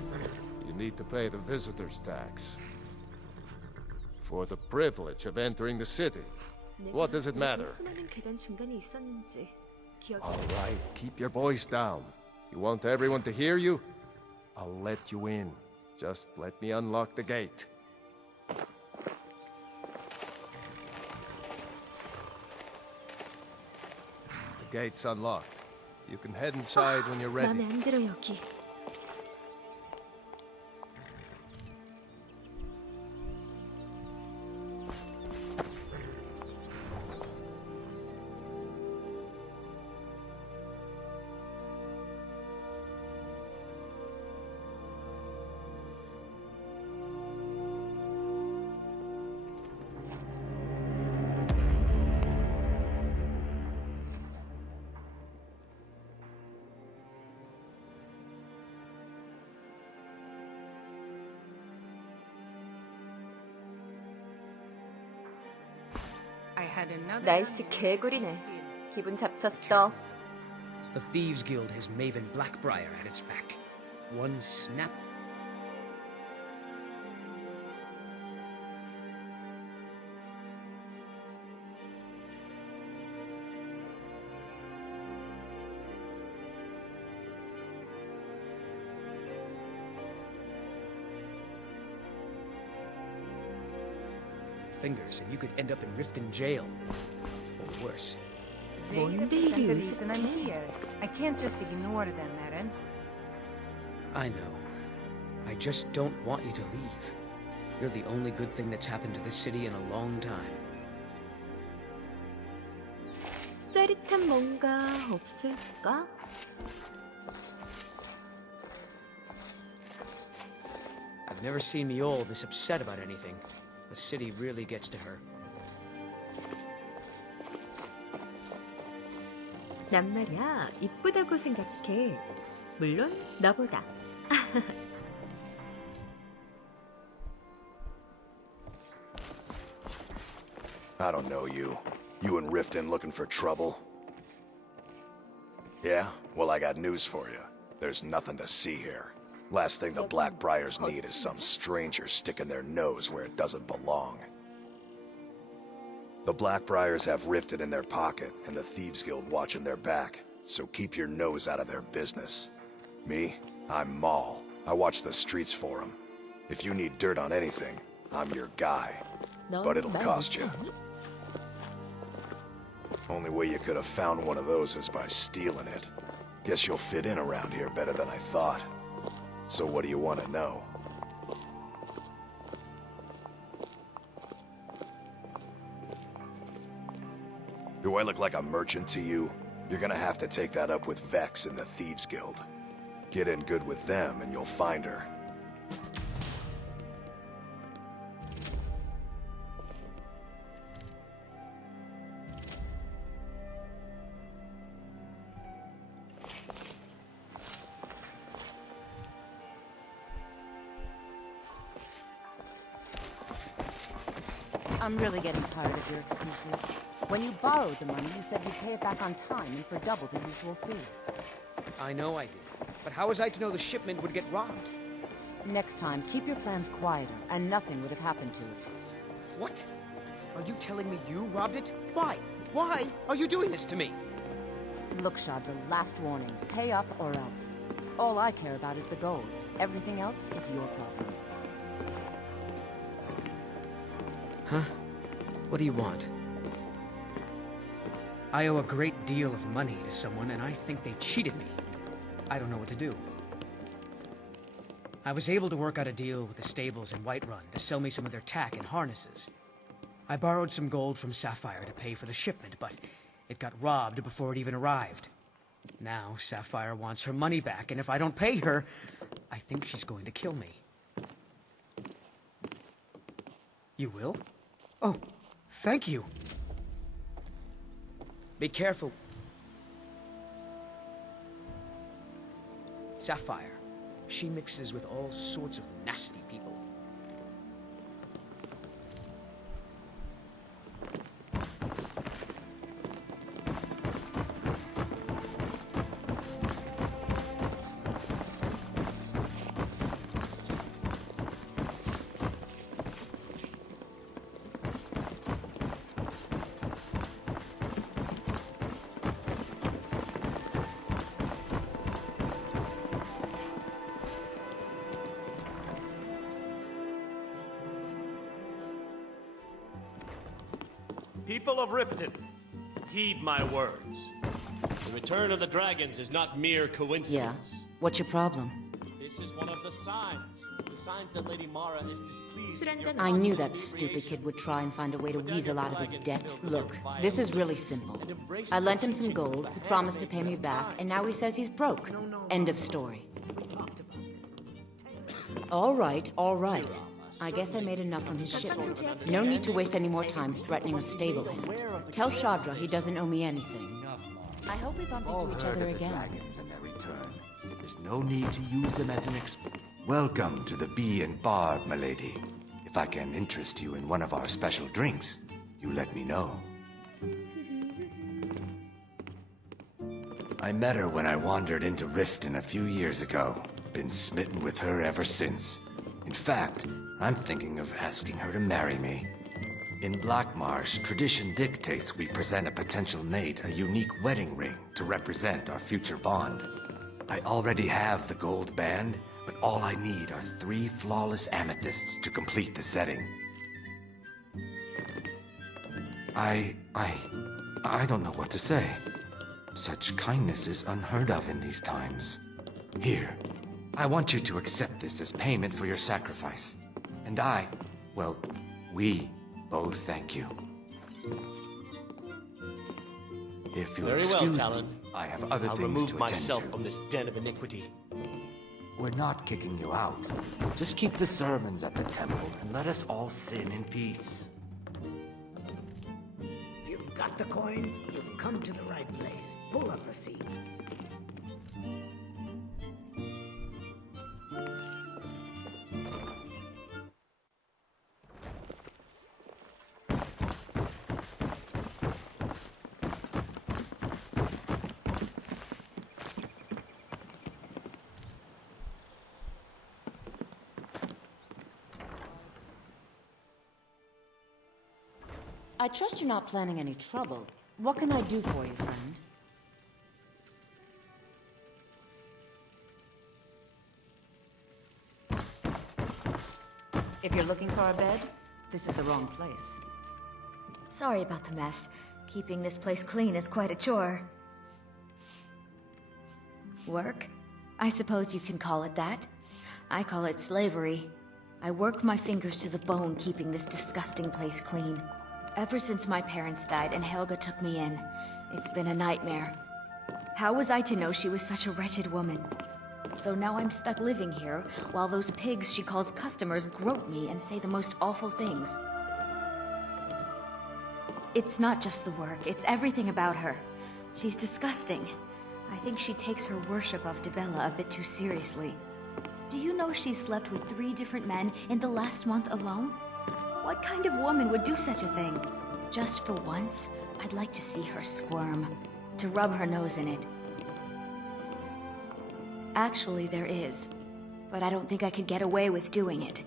you need to pay the visitor's tax. For the privilege of entering the city. What does it matter? 수많은 계단 중간에 있었는지 기억이 All right, keep your voice down. You want everyone to hear you? I'll let you in. Just let me unlock the gate. The gate's unlocked. You can head inside when you're ready. 마음에 안 들어 여기. I had another... 날씨 개구리네. 기분 잡쳤어. The Thieves Guild has Maven Blackbriar at its back. One snap... fingers, and you could end up in Riften jail. Or worse. 뭔데 이리 으슥해? I can't just ignore them, Eren. I know. I just don't want you to leave. You're the only good thing that's happened to this city in a long time. 짜릿한 뭔가 없을까? Never seen Myeong this upset about anything. The city really gets to her. 난 말이야 이쁘다고 생각해. 물론 너보다. I don't know you. You and Riften looking for trouble? Yeah? Well, I got news for you. There's nothing to see here. Last thing the Blackbriars need is some stranger sticking their nose where it doesn't belong. The Blackbriars have Riften in their pocket, and the Thieves Guild watching their back, so keep your nose out of their business. Me? I'm Maul. I watch the streets for them. If you need dirt on anything, I'm your guy. But it'll cost you. Only way you could have found one of those is by stealing it. Guess you'll fit in around here better than I thought. So what do you want to know? Do I look like a merchant to you? You're gonna have to take that up with Vex in the Thieves Guild. Get in good with them and you'll find her. I'm really getting tired of your excuses. When you borrowed the money, you said you'd pay it back on time and for double the usual fee. I know I did. But how was I to know the shipment would get robbed? Next time, keep your plans quieter, and nothing would have happened to it. What? Are you telling me you robbed it? Why? Why are you doing this to me? Look, Chandra, last warning. Pay up or else. All I care about is the gold. Everything else is your problem. Huh? What do you want? I owe a great deal of money to someone, and I think they cheated me. I don't know what to do. I was able to work out a deal with the stables in Whiterun to sell me some of their tack and harnesses. I borrowed some gold from Sapphire to pay for the shipment, but it got robbed before it even arrived. Now Sapphire wants her money back, and if I don't pay her, I think she's going to kill me. You will? Oh, thank you. Be careful. Sapphire. She mixes with all sorts of nasty people. People of Riften, heed my words. The return of the dragons is not mere coincidence. Yeah. What's your problem? This is one of the signs. The signs that Lady Mara is displeased with your I knew that stupid kid would try and find a way to weasel out of his debt. Look, this is really simple. I lent him some gold, he promised to pay me back, and now he says he's broke. End of story. All right, all right. I guess I made enough from his shipment. No need to waste any more time threatening a stable hand. Tell Shadra he doesn't owe me anything. I hope we bump into each other again. Dragons and their return. There's no need to use them as an Welcome to the Bee and Barb, milady. If I can interest you in one of our special drinks, you let me know. I met her when I wandered into Riften a few years ago. Been smitten with her ever since. In fact, I'm thinking of asking her to marry me. In Blackmarsh, tradition dictates we present a potential mate a unique wedding ring to represent our future bond. I already have the gold band, but all I need are 3 flawless amethysts to complete the setting. I don't know what to say. Such kindness is unheard of in these times. Here, I want you to accept this as payment for your sacrifice. And we both thank you. If you'll Very well, excuse Talon. me, I have other I'll things remove to attend myself to. from this den of iniquity. We're not kicking you out. Just keep the sermons at the temple and let us all sin in peace. If you've got the coin, you've come to the right place. Pull up a seat. I trust you're not planning any trouble. What can I do for you, friend? If you're looking for a bed, this is the wrong place. Sorry about the mess. Keeping this place clean is quite a chore. Work? I suppose you can call it that. I call it slavery. I work my fingers to the bone keeping this disgusting place clean. Ever since my parents died and Helga took me in, it's been a nightmare. How was I to know she was such a wretched woman? So now I'm stuck living here, while those pigs she calls customers grope me and say the most awful things. It's not just the work, it's everything about her. She's disgusting. I think she takes her worship of Dibella a bit too seriously. Do you know she slept with 3 different men in the last month alone? What kind of woman would do such a thing? Just for once, I'd like to see her squirm, to rub her nose in it. Actually, there is, but I don't think I could get away with doing it.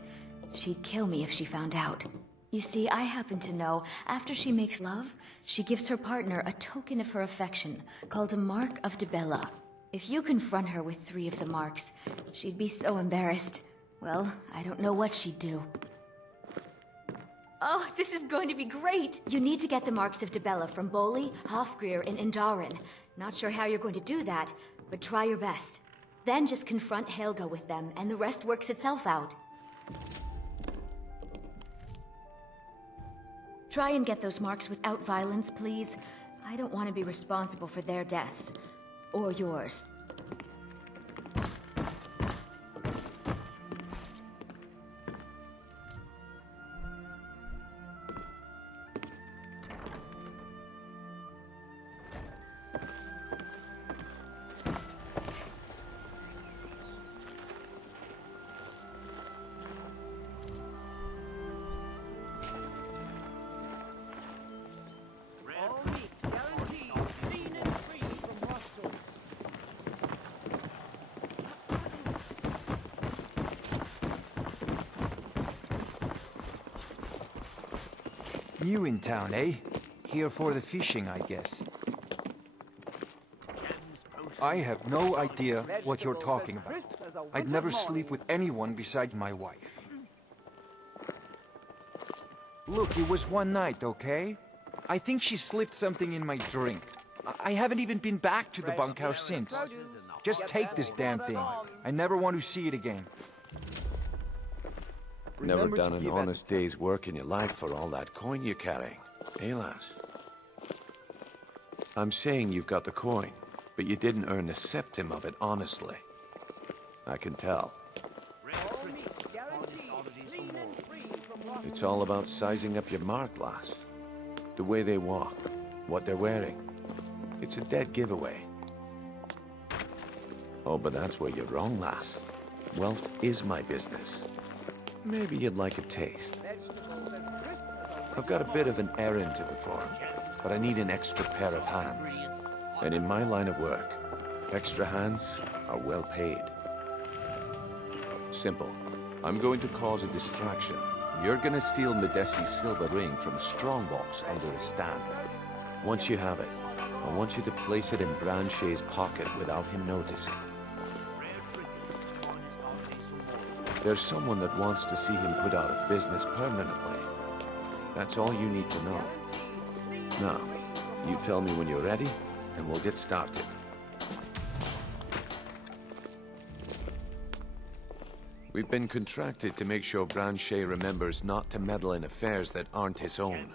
She'd kill me if she found out. You see, I happen to know, after she makes love, she gives her partner a token of her affection, called a Mark of Dibella. If you confront her with 3 of the marks, she'd be so embarrassed. Well, I don't know what she'd do. Oh, this is going to be great! You need to get the marks of Dibella from Boli, Hofgrir, and Indaren. Not sure how you're going to do that, but try your best. Then just confront Helga with them, and the rest works itself out. Try and get those marks without violence, please. I don't want to be responsible for their deaths. Or yours. New in town, eh? Here for the fishing, I guess. I have no idea what you're talking about. I'd never sleep with anyone besides my wife. Look, it was one night, okay? I think she slipped something in my drink. I haven't even been back to the bunkhouse since. Just take this damn thing. I never want to see it again. Never done an honest day's work in your life for all that coin you're carrying, eh, lass? I'm saying you've got the coin, but you didn't earn a septim of it honestly. I can tell. It's all about sizing up your mark, lass. The way they walk, what they're wearing. It's a dead giveaway. Oh, but that's where you're wrong, lass. Wealth is my business. Maybe you'd like a taste. I've got a bit of an errand to perform, but I need an extra pair of hands. And in my line of work, extra hands are well paid. Simple. I'm going to cause a distraction. You're gonna steal Medesi's silver ring from a strongbox under a stand. Once you have it, I want you to place it in Branche's pocket without him noticing. There's someone that wants to see him put out of business permanently. That's all you need to know. Now, you tell me when you're ready, and we'll get started. We've been contracted to make sure Branche remembers not to meddle in affairs that aren't his own.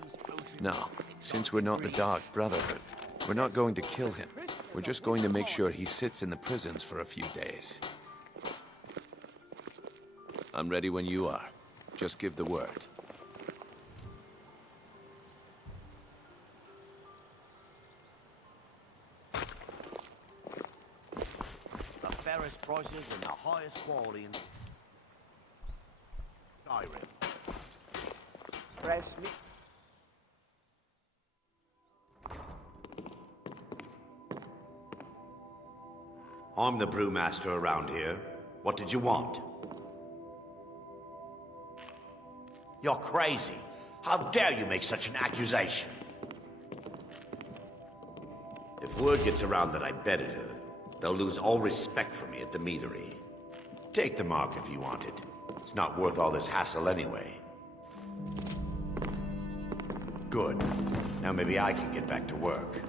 Now, since we're not the Dark Brotherhood, we're not going to kill him. We're just going to make sure he sits in the prisons for a few days. I'm ready when you are. Just give the word. The fairest prices and the highest quality in Skyrim. Fresh meat. I'm the brewmaster around here. What did you want? You're crazy. How dare you make such an accusation? If word gets around that I bedded her, they'll lose all respect for me at the meadery. Take the mark if you want it. It's not worth all this hassle anyway. Good. Now maybe I can get back to work.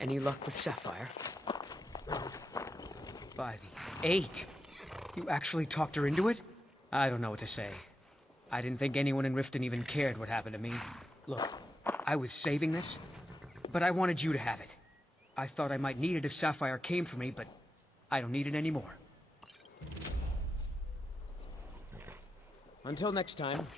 Any luck with Sapphire? By the 8. You actually talked her into it? I don't know what to say. I didn't think anyone in Riften even cared what happened to me. Look, I was saving this, but I wanted you to have it. I thought I might need it if Sapphire came for me, but I don't need it anymore. Until next time.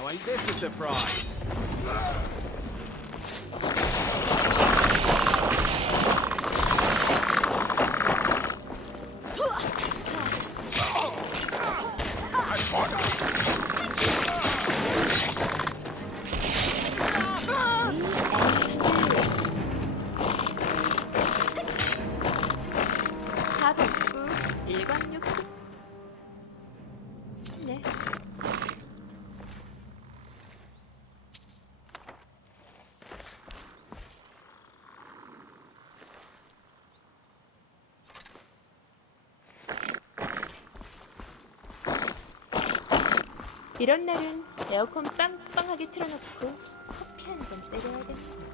Now ain't this a surprise? 이런 날은 에어컨 빵빵하게 틀어놓고 커피 한 잔 때려야 되는 거야.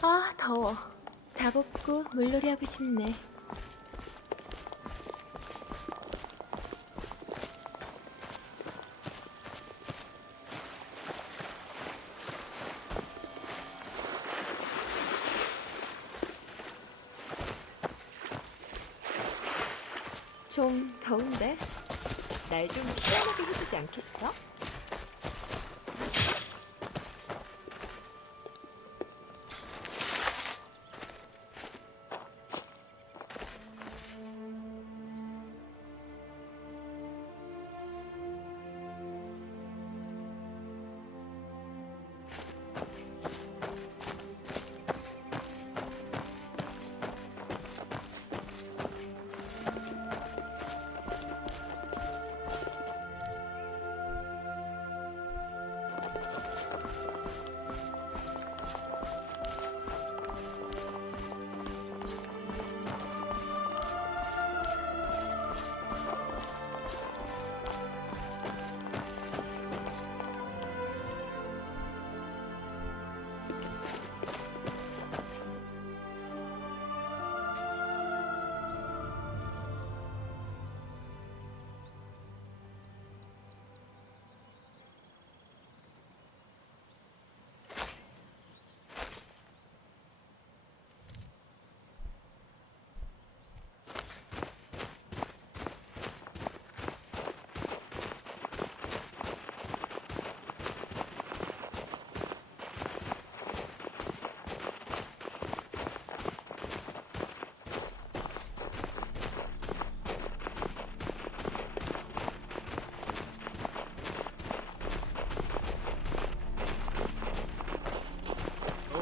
아, 더워. 다 벗고 물놀이 하고 싶네. 좀 더운데? 날 좀 시원하게 해주지 않겠어?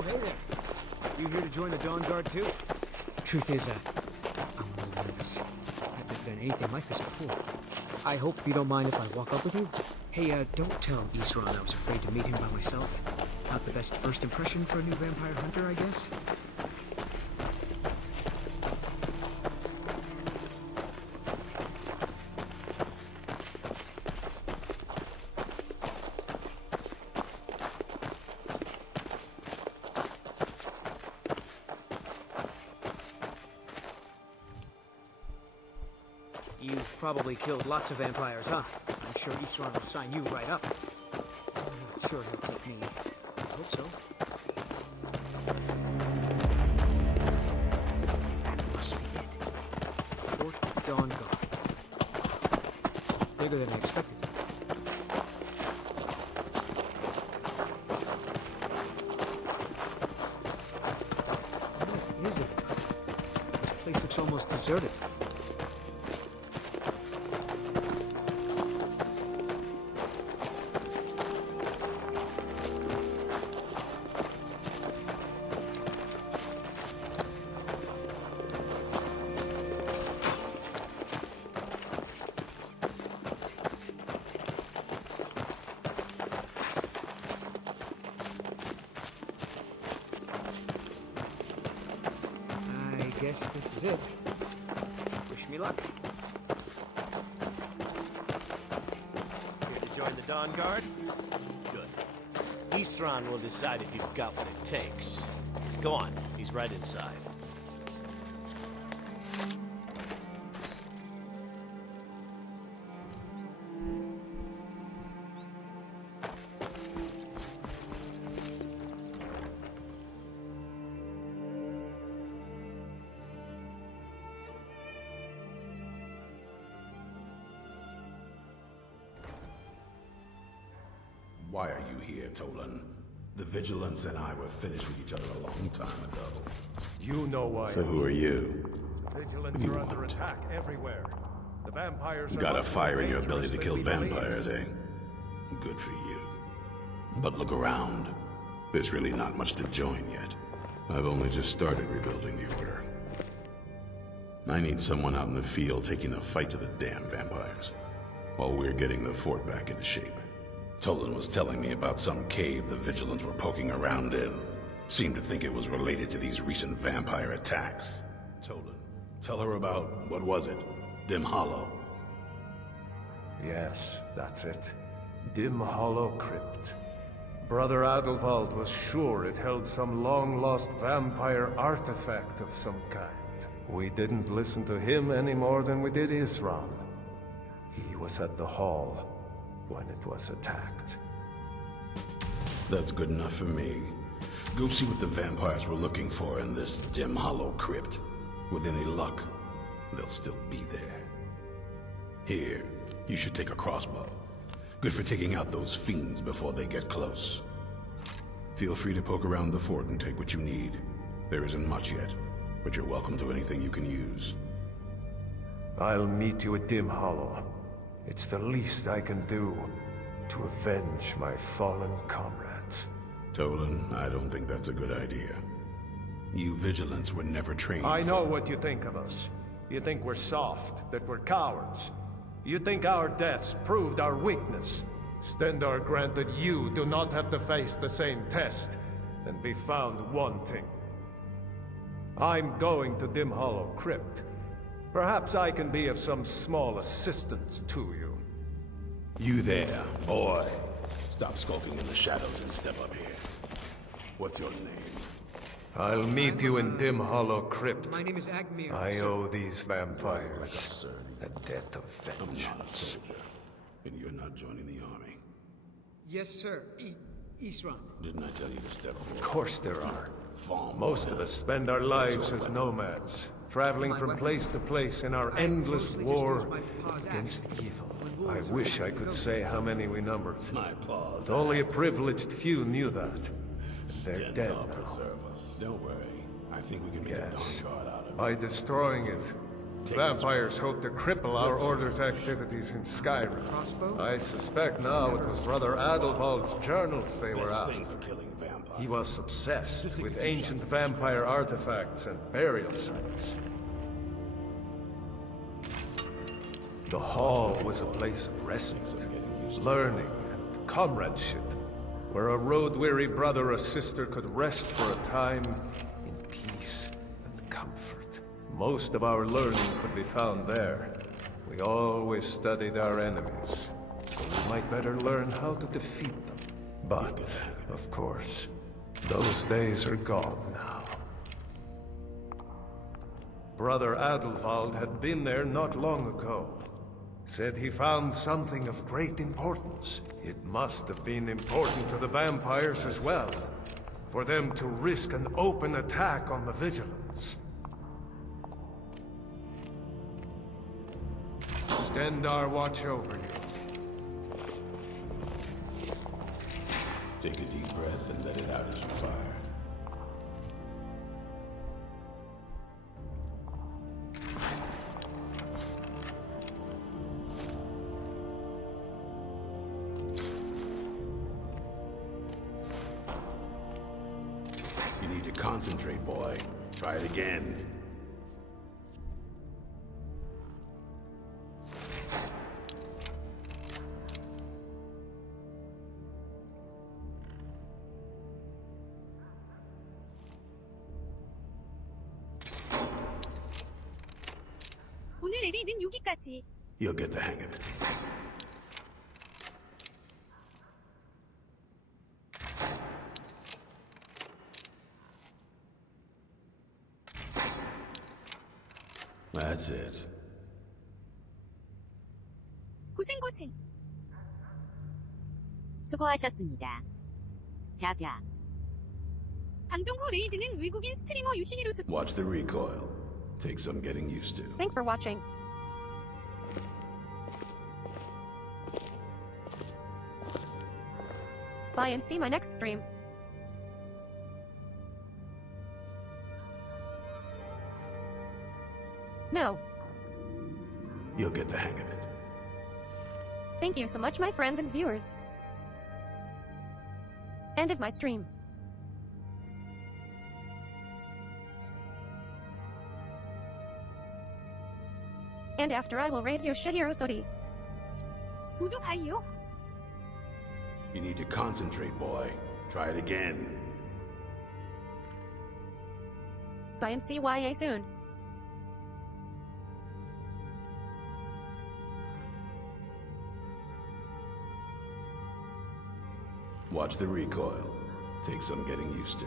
Hey there. You here to join the Dawn Guard too? Truth is, I'm a little nervous. I've never done anything like this before. I hope you don't mind if I walk up with you. Hey, don't tell Isran I was afraid to meet him by myself. Not the best first impression for a new vampire hunter, I guess. You've probably killed lots of vampires, huh? I'm sure Isran will sign you right up. I'm not sure he'll take me. I hope so. That must be it. Fort Dawn Guard. Bigger than I expected. What is it? This place looks almost deserted. I guess this is it. Wish me luck. Here to join the Dawn Guard? Good. Isran will decide if you've got what it takes. Go on, he's right inside. Why are you here, Tolan? The Vigilance and I were finished with each other a long time ago. You know why. So who are you? Vigilants are under attack everywhere. The vampires are Got a much fire more in your ability to dangerous kill than we vampires, believed. eh? Good for you. But look around. There's really not much to join yet. I've only just started rebuilding the Order. I need someone out in the field taking the fight to the damn vampires, while we're getting the fort back into shape. Tolan was telling me about some cave the Vigilants were poking around in. Seemed to think it was related to these recent vampire attacks. Tolan, tell her about, what was it? Dim Hollow. Yes, that's it. Dim Hollow Crypt. Brother Adelwald was sure it held some long-lost vampire artifact of some kind. We didn't listen to him any more than we did Isran. He was at the hall when it was attacked. That's good enough for me. Go see what the vampires were looking for in this Dim Hollow Crypt. With any luck, they'll still be there. Here, you should take a crossbow. Good for taking out those fiends before they get close. Feel free to poke around the fort and take what you need. There isn't much yet, but you're welcome to anything you can use. I'll meet you at Dim Hollow. It's the least I can do to avenge my fallen comrades. Tolan, I don't think that's a good idea. You Vigilants were never trained I know what you think of us. You think we're soft, that we're cowards. You think our deaths proved our weakness. Stendarr granted you do not have to face the same test and be found wanting. I'm going to Dim Hollow Crypt. Perhaps I can be of some small assistance to you. You there, boy. Stop skulking in the shadows and step up here. What's your name? I'll meet you in Dim Hollow Crypt. My name is Agmir. I owe these vampires a debt of I'm vengeance. not a soldier, and you're not joining the army. Yes, sir. Isran. Didn't I tell you to step forward? Of course there are. Farm Most of us spend our lives as nomads, traveling from place to place in our endless war against evil. I wish I could say how many we numbered. But only a privileged few knew that. And they're dead now. Don't worry. I think we can make a Dawn Guard out of it. By destroying it, vampires hope to cripple our Order's activities in Skyrim. I suspect now it was Brother Adelwald's journals they were after. He was obsessed with ancient vampire artifacts and burial sites. The hall was a place of respite, learning, and comradeship, where a road-weary brother or sister could rest for a time in peace and comfort. Most of our learning could be found there. We always studied our enemies, so we might better learn how to defeat them. But, of course, those days are gone now. Brother Adelwald had been there not long ago. Said he found something of great importance. It must have been important to the vampires as well, for them to risk an open attack on the Vigilants. Stendarr watch over you. Take a deep breath and let it out as you fire. You need to concentrate, boy. Try it again. 오늘 에리는 여기까지. You'll get the hang of it. That's it. 고생. 수고하셨습니다. 벼벼. 방종 후 레이드는 외국인 스트리머 유신이로 Watch the recoil. Take some getting used to. Thanks for watching. Bye and see my next stream. No. You'll get the hang of it. Thank you so much, my friends and viewers. End of my stream. And after I will raid Yoshihiro Sori. 모두 바이요? You need to concentrate, boy. Try it again. Bye and CYA soon. Watch the recoil. Take some getting used to.